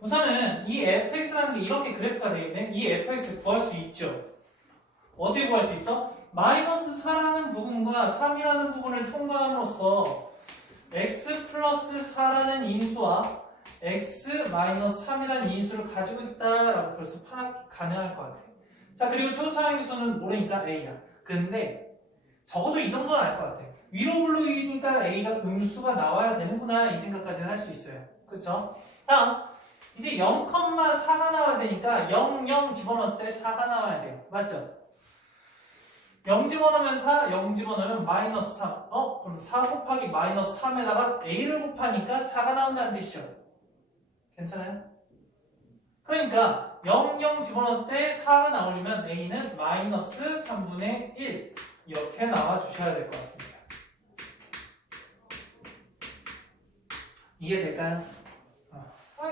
우선은 이 fx라는 게 이렇게 그래프가 되어 있네. 이 fx 구할 수 있죠. 어떻게 구할 수 있어? 마이너스 4라는 부분과 3이라는 부분을 통과함으로써 x 플러스 4라는 인수와 x 마이너스 3이라는 인수를 가지고 있다라고 벌써 파악이 가능할 것 같아. 자, 그리고 초차항인수는 모르니까 a야. 근데 적어도 이 정도는 알 것 같아. 위로 블록이니까 a가 음수가 나와야 되는구나 이 생각까지는 할 수 있어요. 그쵸? 다음 이제 0,4가 나와야 되니까 0, 0 집어넣었을 때 4가 나와야 돼요. 맞죠? 0 집어넣으면 4, 0 집어넣으면 마이너스 3. 그럼 4 곱하기 마이너스 3에다가 a를 곱하니까 4가 나온다는 뜻이죠. 괜찮아요? 그러니까 0, 0 집어넣었을 때 4가 나오려면 a는 마이너스 3분의 1 이렇게 나와주셔야 될 것 같습니다. 이해될까요?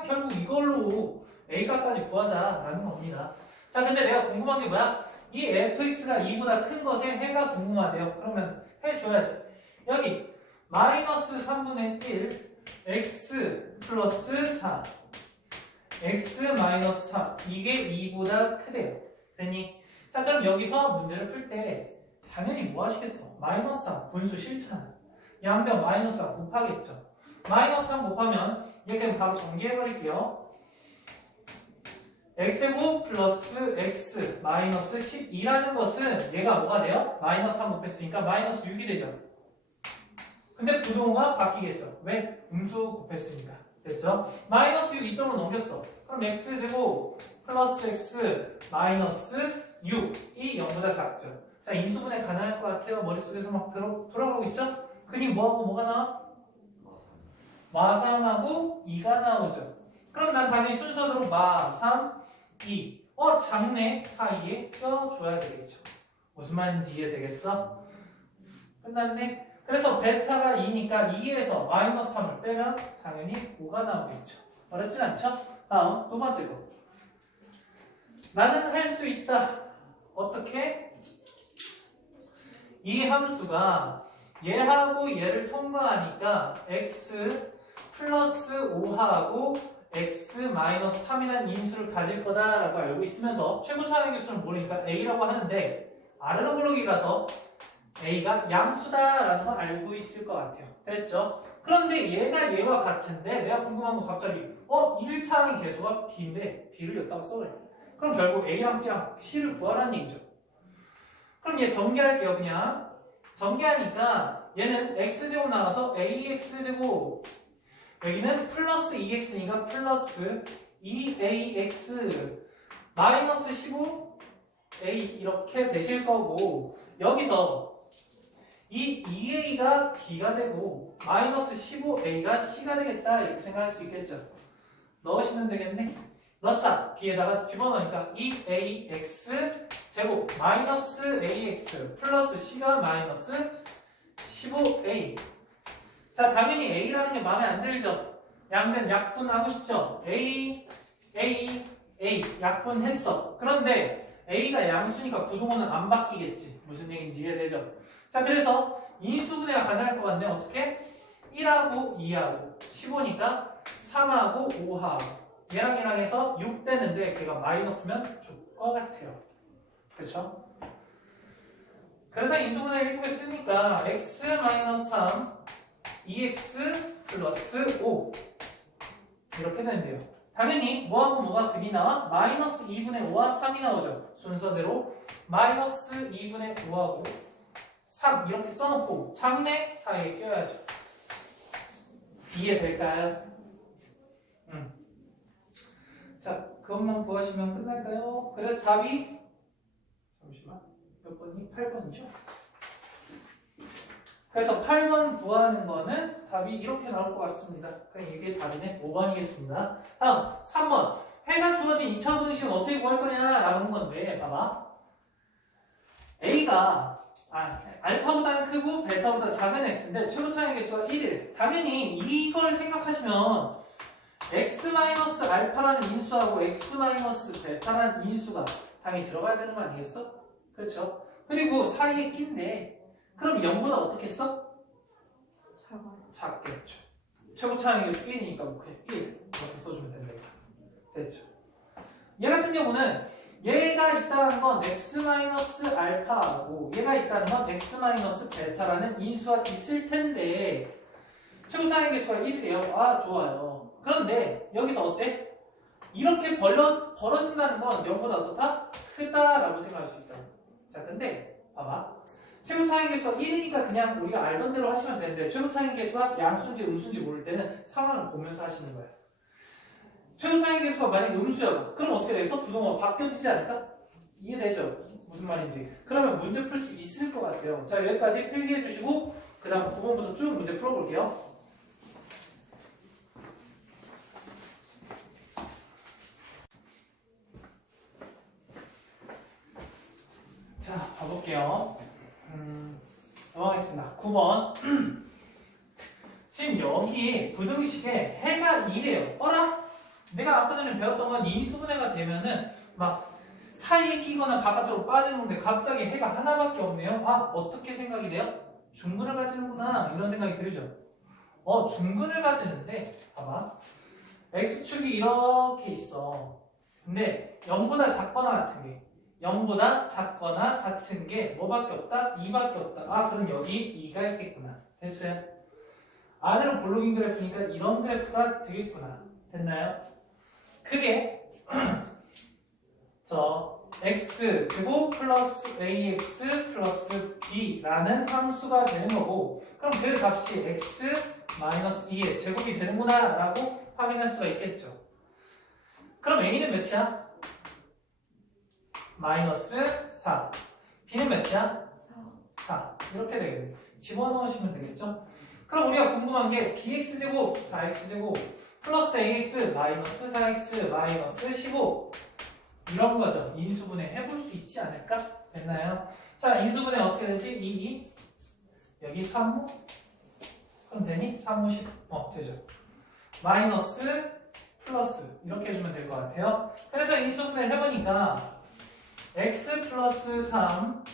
결국 이걸로 a값까지 구하자라는 겁니다. 자, 근데 내가 궁금한 게 뭐야? 이 fx가 2보다 큰 것에 해가 궁금하대요. 그러면 해줘야지. 여기 마이너스 3분의 1 x 플러스 4 x 마이너스 3 이게 2보다 크대요. 됐니? 자, 그럼 여기서 문제를 풀 때 당연히 뭐 하시겠어? 마이너스 3 분수 싫잖아. 양변 마이너스 3 곱하겠죠. 마이너스 3 곱하면 이렇게 바로 전개해버릴게요. x제곱 플러스 x 마이너스 12라는 것은 얘가 뭐가 돼요? 마이너스 3 곱했으니까 마이너스 6이 되죠. 근데 부동호가 바뀌겠죠. 왜? 음수 곱했으니까. 됐죠? 마이너스 6 이쪽으로 넘겼어. 그럼 x제곱 플러스 x 마이너스 6이 0보다 작죠. 자, 인수분해 가능할 것 같아요. 머릿속에서 막 돌아가고 있죠? 그니 뭐하고 뭐가 나와? 마3하고 2가 나오죠. 그럼 난 당연히 순서대로 마3, 2. 작네 사이에 껴줘야 되겠죠. 무슨 말인지 이해되겠어? 끝났네? 그래서 베타가 2니까 2에서 마이너스 3을 빼면 당연히 5가 나오겠죠. 어렵진 않죠? 다음 두 번째 거. 나는 할 수 있다. 어떻게? 이 함수가 얘하고 얘를 통과하니까 x 플러스 5하고 x 마이너스 3이라는 인수를 가질 거다라고 알고 있으면서 최고차항의 개수는 모르니까 a라고 하는데 아래로 블록이라서 a가 양수다라는 걸 알고 있을 것 같아요. 됐죠? 그런데 얘가 얘와 같은데 내가 궁금한 거 갑자기 1차항의 개수가 b인데 b를 여기다가 써버려. 그럼 결국 a랑 b랑 c를 구하라는 얘기죠. 그럼 얘 전개할게요. 그냥 전개하니까 얘는 x제곱 나가서 ax제곱 여기는 플러스 2x니까 플러스 2ax 마이너스 15a 이렇게 되실 거고 여기서 이 2a가 b가 되고 마이너스 15a가 c가 되겠다 이렇게 생각할 수 있겠죠. 넣으시면 되겠네. 넣자. b에다가 집어넣으니까 2ax 제곱 마이너스 ax 플러스 c가 마이너스 15a. 자, 당연히 a라는 게 마음에 안 들죠. 양변 약분하고 싶죠. a 약분했어. 그런데 a가 양수니까 부동호는 안 바뀌겠지. 무슨 얘기인지 이해되죠? 자, 그래서 인수분해가 가능할 것 같네. 어떻게? 1하고 2하고 15니까 3하고 5하고 얘랑 해서 6 되는데 걔가 마이너스면 줄 것 같아요. 그쵸? 그래서 인수분해를 이쁘게 쓰니까 x 마이너스 3 2x 플러스 5 이렇게 되는데요. 당연히 뭐하고 뭐가 근이 나와? 마이너스 2분의 5와 3이 나오죠. 순서대로 마이너스 2분의 5하고 3 이렇게 써놓고 장래 사이에 껴야죠. 이해될까요? 자, 그것만 구하시면 끝날까요? 그래서 답이 잠시만 몇 번이? 8번이죠? 그래서 8번 구하는 거는 답이 이렇게 나올 것 같습니다. 그럼 이게 답이네. 5번이겠습니다. 다음 3번 해가 주어진 2차 분식은 어떻게 구할 거냐라는 건데 봐봐. A가 알파보다는 크고 베타보다 작은 x인데 최고차의 개수가 1일. 당연히 이걸 생각하시면 x-알파라는 인수하고 x-베타라는 인수가 당연히 들어가야 되는 거 아니겠어? 그렇죠? 그리고 사이에 낀데 그럼 0보다 어떻게 써? 작아요. 작겠죠. 최고차의 개수 1이니까 뭐 그냥 1 이렇게 써주면 된다. 됐죠? 얘 같은 경우는 얘가 있다는 건 x-알파하고 얘가 있다는 건 x-베타라는 인수가 있을 텐데 최고차의 개수가 1이래요. 아 좋아요. 그런데 여기서 어때? 이렇게 벌어진다는 건 0보다 어떻다? 크다라고 생각할 수 있다. 자 근데 봐봐. 최고차의 개수가 1이니까 그냥 우리가 알던 대로 하시면 되는데 최고차의 개수가 양수인지 음수인지 모를 때는 상황을 보면서 하시는 거예요. 최고차의 개수가 만약에 음수야. 그럼 어떻게 되겠어? 부동호가 바뀌어지지 않을까? 이해되죠? 무슨 말인지. 그러면 문제 풀 수 있을 것 같아요. 자 여기까지 필기해 주시고 그 다음 9번부터 쭉 문제 풀어볼게요. 자 봐볼게요. 넘어가겠습니다. 9번 지금 여기 부등식에 해가 2래요. 어라? 내가 아까 전에 배웠던 건 인수분해가 되면은 막 사이에 끼거나 바깥쪽으로 빠지는 건데 갑자기 해가 하나밖에 없네요. 아 어떻게 생각이 돼요? 중근을 가지는구나 이런 생각이 들죠. 중근을 가지는데 봐봐 x축이 이렇게 있어. 근데 0보다 작거나 같은 게 0보다 작거나 같은 게 뭐밖에 없다? 2밖에 없다. 아 그럼 여기 2가 있겠구나. 됐어요? 아래로 볼록인 그래프니까 이런 그래프가 되겠구나. 됐나요? 그게 x 제곱 플러스 ax 플러스 b라는 함수가 되는 거고 그럼 그 값이 x 마이너스 2의 제곱이 되는구나 라고 확인할 수가 있겠죠. 그럼 a는 몇이야? 마이너스 4 b는 몇이야? 4 이렇게 되겠네. 집어넣으시면 되겠죠. 그럼 우리가 궁금한 게 bx제곱 4x제곱 플러스 ax 마이너스 4x 마이너스 15 이런 거죠. 인수분해 해볼 수 있지 않을까? 됐나요? 자 인수분해 어떻게 되지? 2 여기 3 그럼 되니? 3, 5, 10 되죠. 마이너스 플러스 이렇게 해주면 될 것 같아요. 그래서 인수분해를 해보니까 x 플러스 3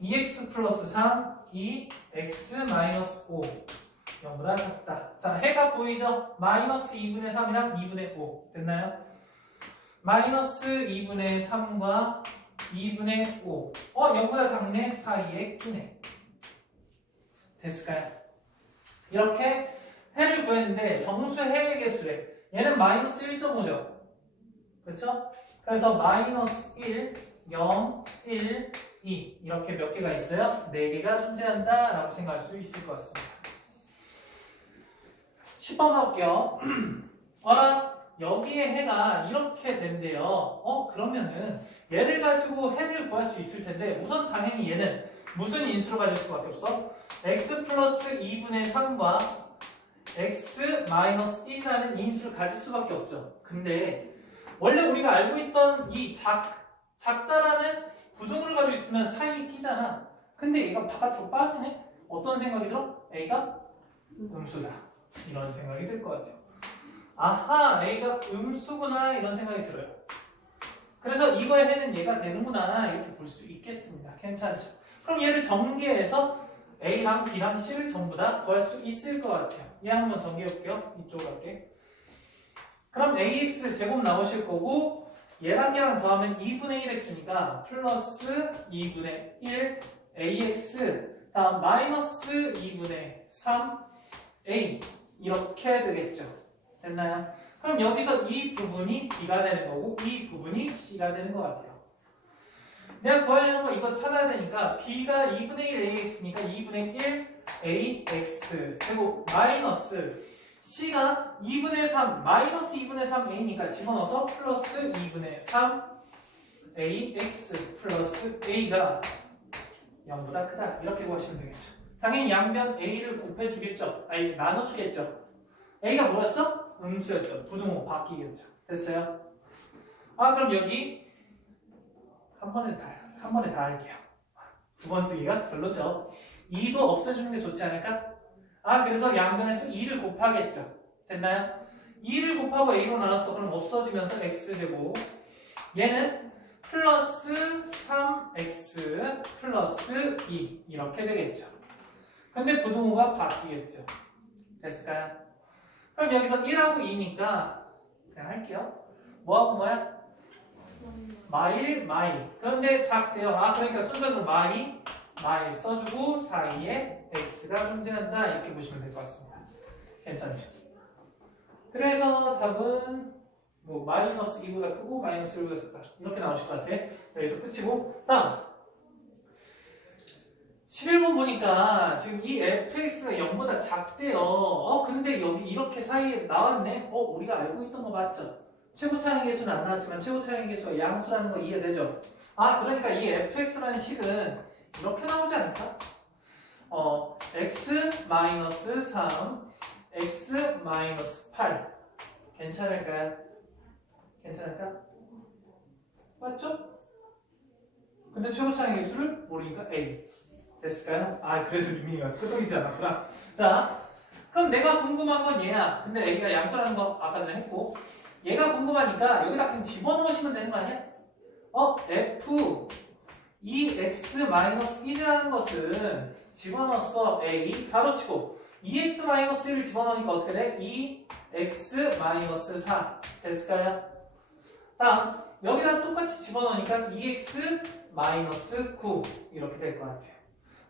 2x 플러스 3 2x 마이너스 5 0보다 작다. 자 해가 보이죠? 마이너스 2분의 3이랑 2분의 5 됐나요? 마이너스 2분의 3과 2분의 5 0보다 작네 사이에 끼네. 됐을까요? 이렇게 해를 구했는데 정수 해의 개수래. 얘는 마이너스 1.5죠. 그렇죠? 그래서 마이너스 1, 0, 1, 2 이렇게 몇 개가 있어요? 4개가 존재한다 라고 생각할 수 있을 것 같습니다. 10번 볼게요. 여기에 해가 이렇게 된대요. 그러면은 얘를 가지고 해를 구할 수 있을 텐데 우선 당연히 얘는 무슨 인수를 가질 수밖에 없어? x 플러스 2분의 3과 x 마이너스 1이라는 인수를 가질 수밖에 없죠. 근데 원래 우리가 알고 있던 이 작다라는 부등호를 가지고 있으면 사이에 끼잖아. 근데 얘가 바깥으로 빠지네? 어떤 생각이 들어? A가 음수다. 이런 생각이 들 것 같아요. 아하, A가 음수구나 이런 생각이 들어요. 그래서 이거의 해는 얘가 되는구나 이렇게 볼 수 있겠습니다. 괜찮죠? 그럼 얘를 전개해서 A랑 B랑 C를 전부 다 구할 수 있을 것 같아요. 얘 한번 전개해 볼게요. 이쪽으로 갈게. ax 제곱 나오실 거고 얘랑 얘랑 더하면 2분의 1x니까 플러스 2분의 1 ax 다음 마이너스 2분의 3 a 이렇게 되겠죠. 됐나요? 그럼 여기서 이 부분이 b가 되는 거고 이 부분이 c가 되는 것 같아요. 내가 구하려는 거 이거 찾아야 되니까 b가 2분의 1 ax니까 2분의 1 ax 제곱 마이너스 c가 2분의 3 마이너스 2분의 3 a니까 집어넣어서 플러스 2분의 3 ax 플러스 a가 0보다 크다 이렇게 구하시면 되겠죠. 당연히 양변 a를 곱해주겠죠. 아니 나눠주겠죠. a가 뭐였어? 음수였죠. 부등호 바뀌겠죠. 됐어요? 아 그럼 여기 한 번에 다 할게요. 두 번 쓰기가 별로죠. 2도 없애주는 게 좋지 않을까? 아 그래서 양변에 또 2를 곱하겠죠. 됐나요? 2를 곱하고 a로 나눴어. 그럼 없어지면서 x제곱 얘는 플러스 3x 플러스 2 이렇게 되겠죠. 근데 부등호가 바뀌겠죠. 됐을까요? 그럼 여기서 1하고 2니까 그냥 할게요. 뭐하고 뭐야? 마일 그런데 작대요. 아 그러니까 순서는 마일 써주고 사이에 x가 존재한다 이렇게 보시면 될 것 같습니다. 괜찮죠? 그래서 답은 뭐 마이너스 2보다 크고 마이너스 1보다 작다 이렇게 나오실 것 같아. 여기서 끝이고 다음 11번 보니까 지금 이 fx가 0보다 작대요. 근데 여기 이렇게 사이에 나왔네. 우리가 알고 있던 거 맞죠? 최고차항의 개수는 안 나왔지만 최고차항의 개수가 양수라는 거 이해되죠? 아 그러니까 이 fx라는 식은 이렇게 나오지 않을까? x-3 x-8 괜찮을까요? 괜찮을까? 맞죠? 근데 최고차항의 개수를 모르니까 a 됐을까요? 아 그래서 유민이가 끄덕이지 않았구나. 자 그럼 내가 궁금한 건 얘야. 근데 애기가 양수라는 거 아까 전에 했고 얘가 궁금하니까 여기다 그냥 집어넣으시면 되는 거 아니야? f 2x-1이라는 것은 집어넣었어 a 가로치고 2x-1을 집어넣으니까 어떻게 돼? 2x-4 됐을까요? 다음 여기다 똑같이 집어넣으니까 2x-9 이렇게 될 것 같아요.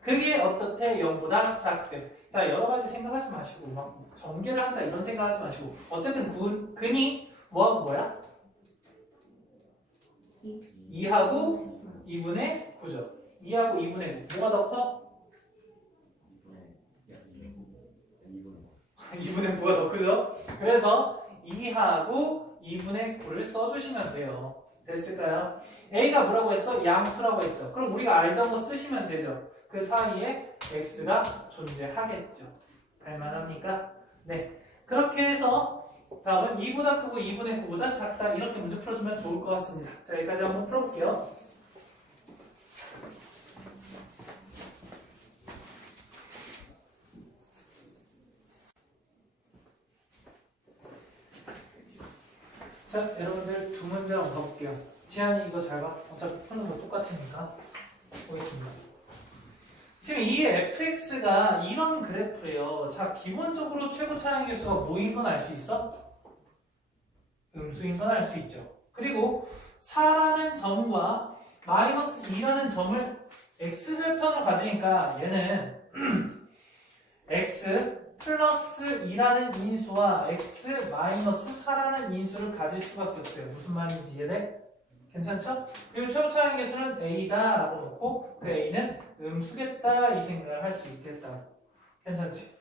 그게 어떻대? 0보다 작대. 자 여러가지 생각하지 마시고 막 전개를 한다 이런 생각하지 마시고 어쨌든 근이 뭐하고 뭐야? 2하고 2분의 9죠. 2하고 2분의 9 뭐가 더 커? 2분의 9가 더 크죠? 그래서 2하고 2분의 9를 써주시면 돼요. 됐을까요? A가 뭐라고 했어? 양수라고 했죠. 그럼 우리가 알던 거 쓰시면 되죠. 그 사이에 X가 존재하겠죠. 갈만합니까? 네. 그렇게 해서 다음은 2보다 크고 2분의 9보다 작다 이렇게 문제 풀어주면 좋을 것 같습니다. 자 여기까지 한번 풀어볼게요. 자 여러분들 두 문제 한번 가볼게요. 지한이 이거 잘 봐. 어차피 푸는 거 똑같으니까 보겠습니다. 지금 이 fx가 이런 그래프래요. 자 기본적으로 최고차항의 개수가 뭐인 건 알 수 있어? 음수인 건 알 수 있죠. 그리고 4라는 점과 마이너스 2라는 점을 x절편으로 가지니까 얘는 x 플러스 2라는 인수와 x 마이너스 4라는 인수를 가질 수밖에 없어요. 무슨 말인지 이해돼? 괜찮죠? 그리고 최고차항의 개수는 a다 라고 놓고 그 a는 음수겠다 이 생각을 할 수 있겠다. 괜찮지?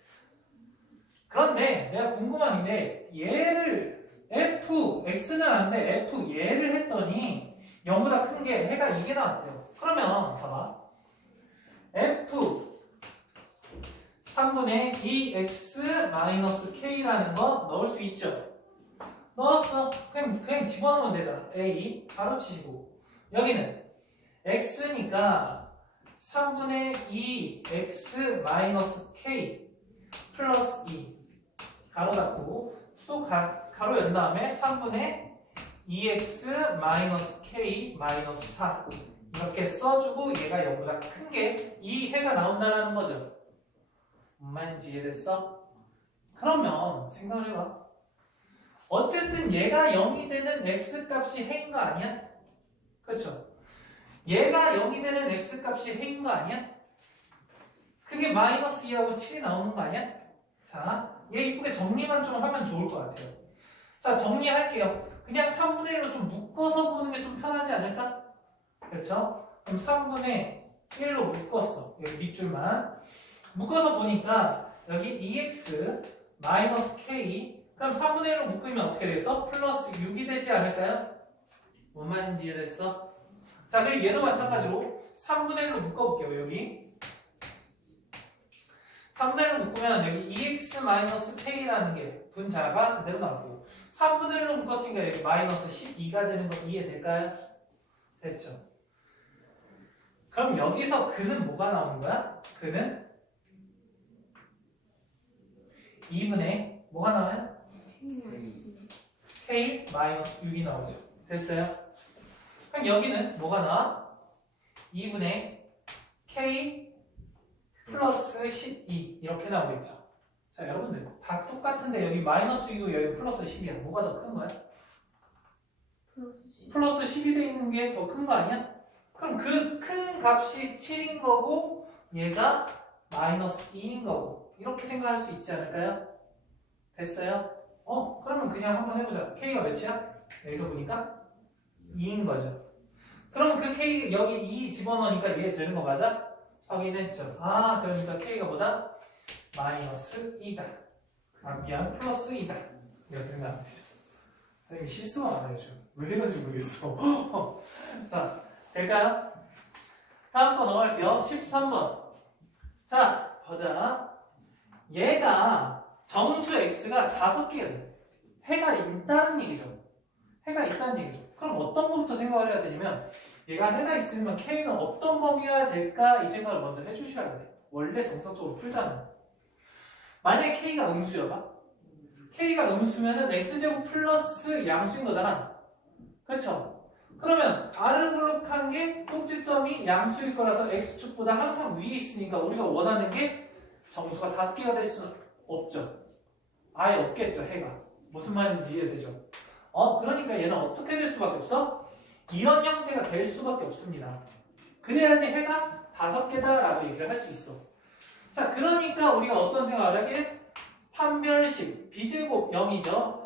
그런데 내가 궁금한 게 얘를 f, x는 아는데 f 얘를 했더니 0보다 큰 게 해가 이게 나왔대요. 그러면 봐봐. f 3분의 2x-k라는 거 넣을 수 있죠? 넣었어. 그냥 집어넣으면 되잖아. a 가로치시고 여기는 x니까 3분의 2x-k 플러스 2 가로 닫고 또 가로 연 다음에 3분의 2x-k-4 이렇게 써주고 얘가 0보다 큰 게 이 해가 나온다는 거죠. 뭔 말인지 이해됐어? 그러면 생각을 해봐. 어쨌든 얘가 0이 되는 x값이 해인 거 아니야? 그렇죠? 얘가 0이 되는 x값이 해인 거 아니야? 그게 마이너스 2하고 7이 나오는 거 아니야? 자, 얘 이쁘게 정리만 좀 하면 좋을 것 같아요. 자, 정리할게요. 그냥 3분의 1로 좀 묶어서 보는 게 좀 편하지 않을까? 그렇죠? 그럼 3분의 1로 묶었어. 여기 밑줄만. 묶어서 보니까 여기 2x 마이너스 k 그럼 3분의 1로 묶으면 어떻게 됐어? 플러스 6이 되지 않을까요? 뭔 말인지 이해됐어? 자, 그리고 얘도 마찬가지로 3분의 1로 묶어볼게요. 여기 3분의 1로 묶으면 여기 2x 마이너스 k라는 게 분자가 그대로 나오고 3분의 1로 묶었으니까 여기 마이너스 12가 되는 거 이해될까요? 됐죠? 그럼 여기서 그는 뭐가 나오는 거야? 그는 2분의 뭐가 나와요? k 마이너스 6이 나오죠. 됐어요? 그럼 여기는 뭐가 나와? 2분의 k 플러스 12 이렇게 나오겠죠. 자, 여러분들 다 똑같은데 여기 마이너스 6이고 여기 플러스 10이야. 뭐가 더 큰 거야? 플러스 10이 돼 있는 게 더 큰 거 아니야? 그럼 그 큰 값이 7인 거고 얘가 마이너스 2인 거고 이렇게 생각할 수 있지 않을까요? 됐어요? 그러면 그냥 한번 해보자. k가 몇이야? 여기서 보니까 2인 거죠. 그럼 그 k 여기 2 집어넣으니까 얘 되는 거 맞아? 확인했죠. 아, 그러니까 k가 보다 마이너스 2다. 미안, 플러스 2다. 이렇게 생각하면 되죠. 선생님 실수가 많아요, 지금. 왜 이런지 모르겠어. 자, 될까요? 다음 거 넘어갈게요. 13번. 자, 보자. 얘가 정수 x가 5개가 돼. 해가 있다는 얘기죠. 해가 있다는 얘기죠. 그럼 어떤 거부터 생각을 해야 되냐면 얘가 해가 있으면 k는 어떤 범위여야 될까 이 생각을 먼저 해주셔야 돼. 원래 정석적으로 풀자면 만약에 k가 음수여봐. k가 음수면은 x제곱 플러스 양수인 거잖아. 그렇죠? 그러면 아르글룩한 게 꼭지점이 양수일 거라서 x축보다 항상 위에 있으니까 우리가 원하는 게 정수가 5개가 될 수는 없죠. 아예 없겠죠, 해가. 무슨 말인지 이해되죠? 그러니까 얘는 어떻게 될 수밖에 없어? 이런 형태가 될 수밖에 없습니다. 그래야지 해가 5개다라고 얘기를 할 수 있어. 자, 그러니까 우리가 어떤 생각을 하게? 판별식 b제곱 0이죠.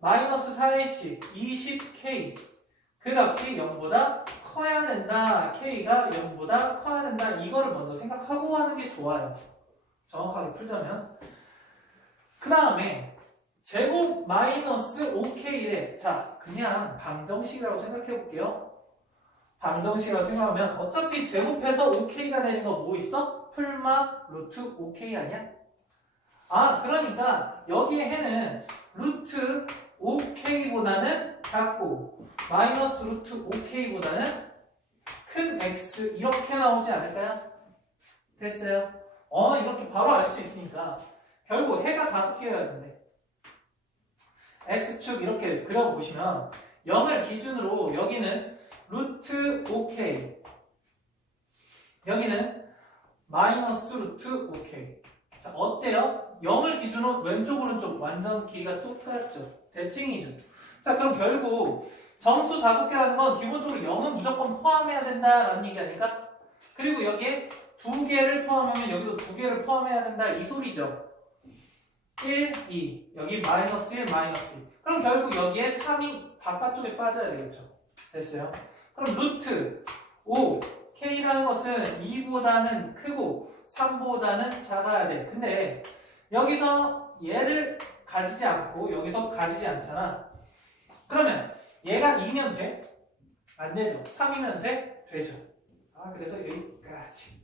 마이너스 4의 20k 그 값이 0보다 커야 된다. k가 0보다 커야 된다. 이거를 먼저 생각하고 하는 게 좋아요. 정확하게 풀자면 그 다음에 제곱 마이너스 5k에 자 그냥 방정식이라고 생각해 볼게요. 방정식이라고 생각하면 어차피 제곱해서 5k가 되는 거 뭐 있어? 풀마 루트 5k 아니야? 아 그러니까 여기에 해는 루트 5k보다는 작고 마이너스 루트 5k보다는 큰 x 이렇게 나오지 않을까요? 됐어요? 이렇게 바로 알 수 있으니까 결국 해가 5개가 되는데 x축 이렇게 그려보시면 0을 기준으로 여기는 루트 5k 여기는 마이너스 루트 5k 자 어때요? 0을 기준으로 왼쪽 오른쪽 완전 길이가 똑같죠? 대칭이죠? 자 그럼 결국 정수 5개라는 건 기본적으로 0은 무조건 포함해야 된다라는 얘기 아닐까? 그리고 여기에 2개를 포함하면 여기도 2개를 포함해야 된다 이 소리죠? 1, 2 여기 마이너스 1, 마이너스 2 그럼 결국 여기에 3이 바깥쪽에 빠져야 되겠죠? 됐어요? 그럼 루트 5 K라는 것은 2보다는 크고 3보다는 작아야 돼. 근데 여기서 얘를 가지지 않고 여기서 가지지 않잖아. 그러면 얘가 2면 돼? 안 되죠. 3이면 돼? 되죠. 그래서 여기까지.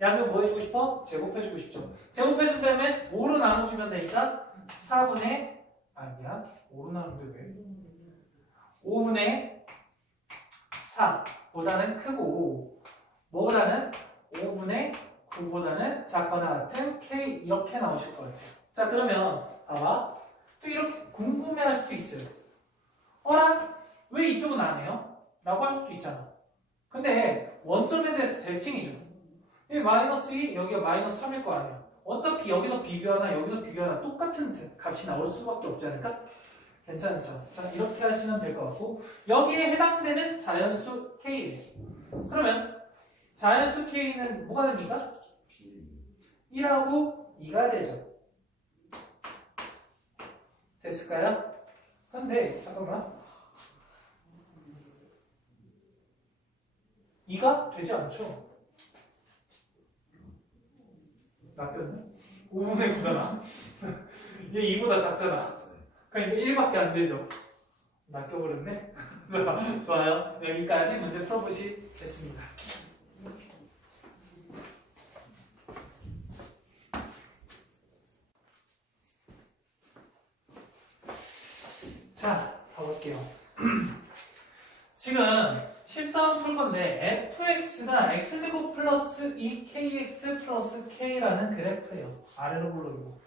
양변 뭐 해주고 싶어? 제곱해주고 싶죠. 제곱해준 다음에 5로 나눠주면 되니까 4분의 미안 5로 나누는데 왜? 5분의 4보다는 크고 뭐보다는 5분의 9보다는 작거나 같은 K 이렇게 나오실 것 같아요. 자 그러면 봐봐. 또 이렇게 궁금해할 수도 있어요. 왜 이쪽은 안 해요? 라고 할 수도 있잖아. 근데 원점에 대해서 대칭이죠. 여기 마이너스 2, 여기가 마이너스 3일 거 아니야. 어차피 여기서 비교하나 여기서 비교하나 똑같은 값이 나올 수밖에 없지 않을까? 괜찮죠? 자, 이렇게 하시면 될 것 같고 여기에 해당되는 자연수 K예요. 그러면 자연수 K는 뭐가 됩니까? 1하고 2가 되죠. 됐을까요? 근데 잠깐만 2가 되지 않죠? 낚였네? 5분의 9잖아. 얘 2보다 작잖아. 그러니까 1밖에 안 되죠. 낚여버렸네. 자, 좋아요. 여기까지 문제 풀어보시겠습니다. 자, 가볼게요. 지금 13 풀 건데 fx가 x제곱 플러스 2kx 플러스 k라는 그래프예요. 아래로 굴러오고.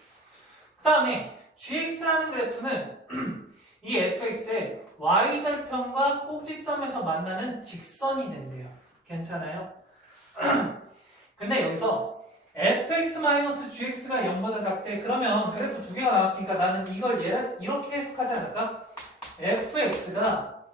그 다음에 gx라는 그래프는 이 fx의 y절편과 꼭지점에서 만나는 직선이 된대요. 괜찮아요? 근데 여기서 fx-gx가 0보다 작대. 그러면 그래프 두 개가 나왔으니까 나는 이걸 이렇게 해석하지 않을까? fx가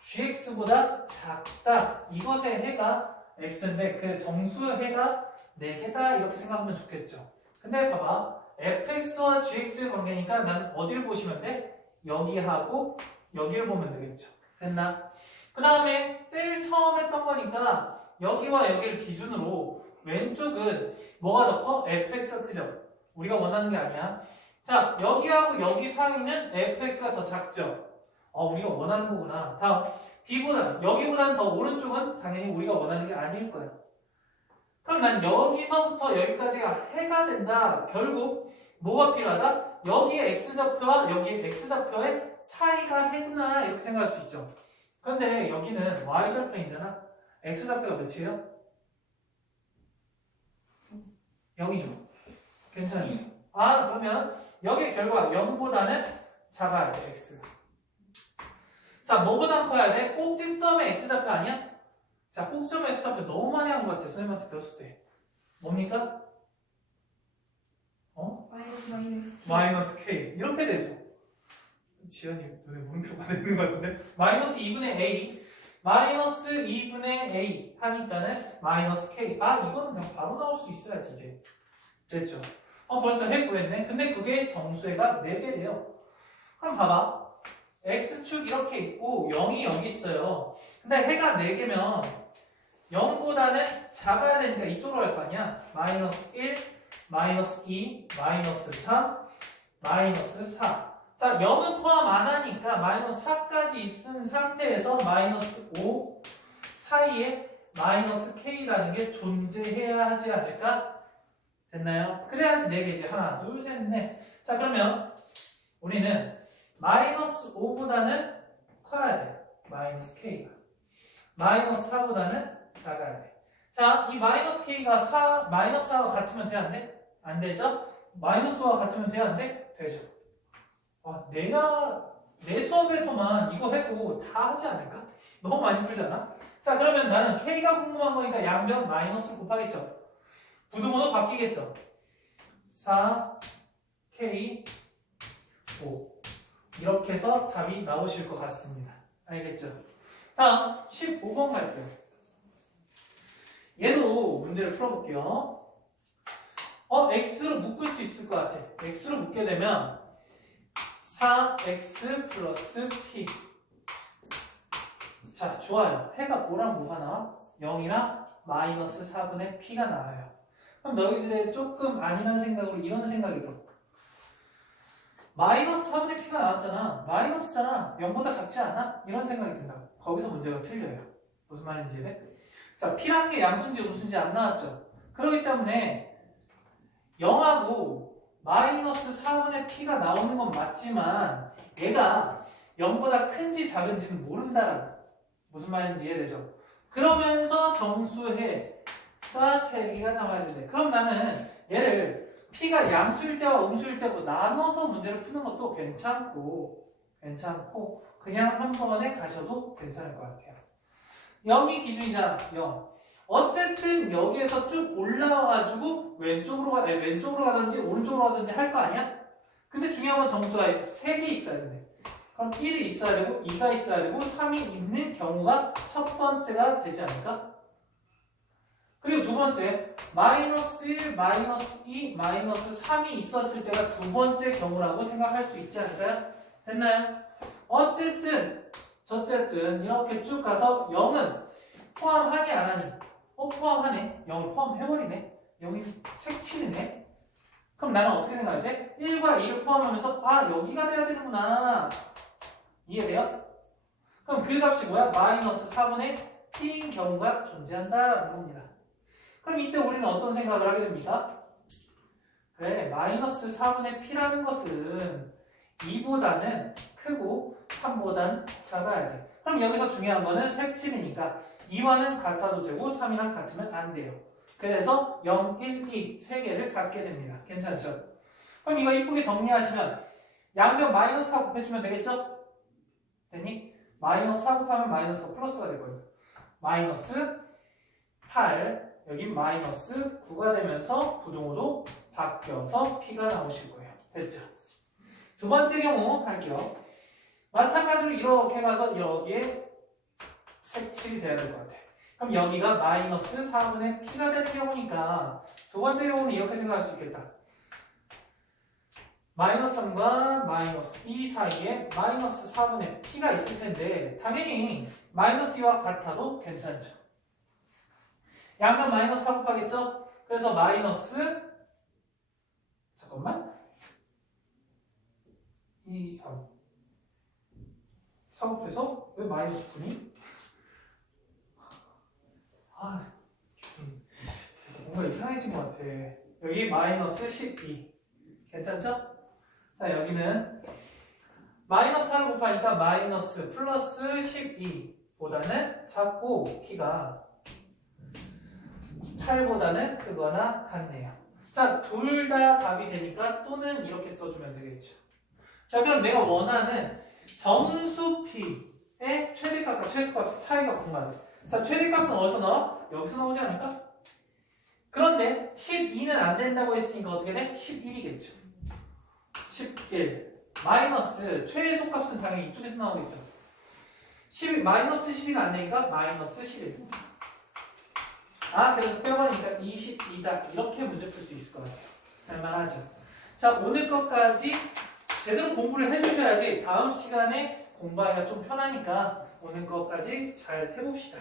gx보다 작다. 이것의 해가 x인데 그 정수의 해가 4개다. 이렇게 생각하면 좋겠죠. 근데 봐봐. fx와 gx의 관계니까 난 어디를 보시면 돼? 여기하고 여기를 보면 되겠죠. 됐나? 그 다음에 제일 처음 했던 거니까 여기와 여기를 기준으로 왼쪽은 뭐가 더 커? fx가 크죠? 우리가 원하는 게 아니야. 자, 여기하고 여기 사이는 fx가 더 작죠? 우리가 원하는 거구나. 다음, 여기보다는 더 오른쪽은 당연히 우리가 원하는 게 아닐 거야. 그럼 난 여기서부터 여기까지가 해가 된다. 결국 뭐가 필요하다? 여기에 x좌표와 여기에 x좌표의 사이가 해구나. 이렇게 생각할 수 있죠. 그런데 여기는 y절편이잖아. x좌표가 몇이에요? 0이죠. 괜찮죠? 그러면 여기의 결과 0보다는 작아야 돼, x가. 자, 뭐보다 커야 돼? 꼭지점의 x좌표 아니야? 자, 꼭지점의 x좌표 너무 많이 한 것 같아, 선생님한테 들었을 때. 뭡니까? 마이너스 k. 이렇게 되죠. 지연이 눈에 물음표가 되는 것 같은데? 마이너스 2분의 a. 마이너스 2분의 a 하니까는 마이너스 k. 이거는 그냥 바로 나올 수 있어야지, 이제. 됐죠? 벌써 해 구했네? 근데 그게 정수해가 4개래요. 그럼 봐봐. x축 이렇게 있고 0이 여기 있어요. 근데 해가 4개면 0보다는 작아야 되니까 이쪽으로 갈 거 아니야? 마이너스 1, 마이너스 2, 마이너스 3, 마이너스 4. 자, 0은 포함 안 하니까 마이너스 4까지 있은 상태에서 마이너스 5 사이에 마이너스 k라는 게 존재해야 하지 않을까? 됐나요? 그래야지 4개지. 하나, 둘, 셋, 넷. 자, 그러면 우리는 마이너스 5보다는 커야 돼. 마이너스 k가. 마이너스 4보다는 작아야 돼. 자, 이 마이너스 k가 마이너스 4와 같으면 돼, 안 돼? 안 되죠? 마이너스 4와 같으면 돼, 안 돼? 되죠. 내가 내 수업에서만 이거 해도 다 하지 않을까? 너무 많이 풀잖아? 자, 그러면 나는 k가 궁금한 거니까 양변 마이너스를 곱하겠죠? 부등호도 바뀌겠죠? 4, k, 5 이렇게 해서 답이 나오실 것 같습니다. 알겠죠? 다음 15번 갈게요. 얘도 문제를 풀어볼게요. x로 묶을 수 있을 것 같아. x로 묶게 되면 4x 플러스 p. 자, 좋아요. 해가 뭐랑 뭐가 나와? 0이랑 마이너스 4분의 p가 나와요. 그럼 너희들의 조금 아니란 생각으로 이런 생각이 들어. 마이너스 4분의 p가 나왔잖아. 마이너스잖아. 0보다 작지 않아? 이런 생각이 든다. 거기서 문제가 틀려요. 무슨 말인지 이해? 자, p라는 게 양수인지 음수인지 안 나왔죠. 그렇기 때문에 0하고 마이너스 4분의 p가 나오는 건 맞지만 얘가 0보다 큰지 작은지는 모른다라고. 무슨 말인지 이해되죠? 그러면서 정수해가 3개가 나와야 되는데 그럼 나는 얘를 p가 양수일 때와 음수일 때고 나눠서 문제를 푸는 것도 괜찮고 그냥 한 번에 가셔도 괜찮을 것 같아요. 0이 기준이잖아. 0. 어쨌든 여기에서 쭉 올라와가지고 왼쪽으로 가든지 오른쪽으로 가든지 할 거 아니야? 근데 중요한 건 정수가 3개 있어야 되네. 그럼 1이 있어야 되고 2가 있어야 되고 3이 있는 경우가 첫 번째가 되지 않을까? 그리고 두 번째 마이너스 1, 마이너스 2, 마이너스 3이 있었을 때가 두 번째 경우라고 생각할 수 있지 않을까요? 됐나요? 어쨌든 이렇게 쭉 가서 0은 포함하니 안 하니? 포함하네. 0을 포함해버리네. 0이 색칠이네. 그럼 나는 어떻게 생각해야 돼? 1과 2를 포함하면서 여기가 돼야 되는구나. 이해돼요? 그럼 그 값이 뭐야? 마이너스 4분의 p인 경우가 존재한다라는 겁니다. 그럼 이때 우리는 어떤 생각을 하게 됩니까? 그래, 마이너스 4분의 p라는 것은 2보다는 크고 3보단 작아야 돼. 그럼 여기서 중요한 거는 색칠이니까 2와는 같아도 되고 3이랑 같으면 안 돼요. 그래서 0, 1, 2 세 개를 갖게 됩니다. 괜찮죠? 그럼 이거 이쁘게 정리하시면 양변 마이너스 4 곱해주면 되겠죠? 됐니? 마이너스 4 곱하면 마이너스가 플러스가 될 거예요. 마이너스 8 여기 마이너스 9가 되면서 부등호도 바뀌어서 p가 나오실 거예요. 됐죠? 두 번째 경우 할게요. 마찬가지로 이렇게 가서 여기에 색칠이 돼야 될 것 같아. 그럼 여기가 마이너스 4분의 p가 되는 경우니까 두 번째 경우는 이렇게 생각할 수 있겠다. 마이너스 3과 마이너스 2 사이에 마이너스 4분의 p가 있을 텐데 당연히 마이너스 2와 같아도 괜찮죠. 양변 마이너스 4 곱하겠죠? 그래서 마이너스 잠깐만 2, 3 4 곱해서 왜 마이너스 9니? 뭔가 이상해진 것 같아. 여기 마이너스 12 괜찮죠? 자 여기는 마이너스 4를 곱하니까 마이너스 플러스 12보다는 작고 키가 8보다는 크거나 같네요. 자, 둘 다 답이 되니까 또는 이렇게 써주면 되겠죠. 자, 그럼 내가 원하는 정수 P의 최대값과 최소값 차이가 궁금하다. 자, 최대값은 어디서 나와? 여기서 나오지 않을까? 그런데 12는 안 된다고 했으니까 어떻게 돼? 11이겠죠. 11 마이너스 최소값은 당연히 이쪽에서 나오겠죠. 11 마이너스 11은 안 되니까 마이너스 11. 그래서 빼버리니까 22다. 이렇게 문제 풀 수 있을 것 같아요. 할만하죠. 자, 오늘 것까지 제대로 공부를 해주셔야지 다음 시간에 공부하기가 좀 편하니까 오늘 것까지 잘 해봅시다.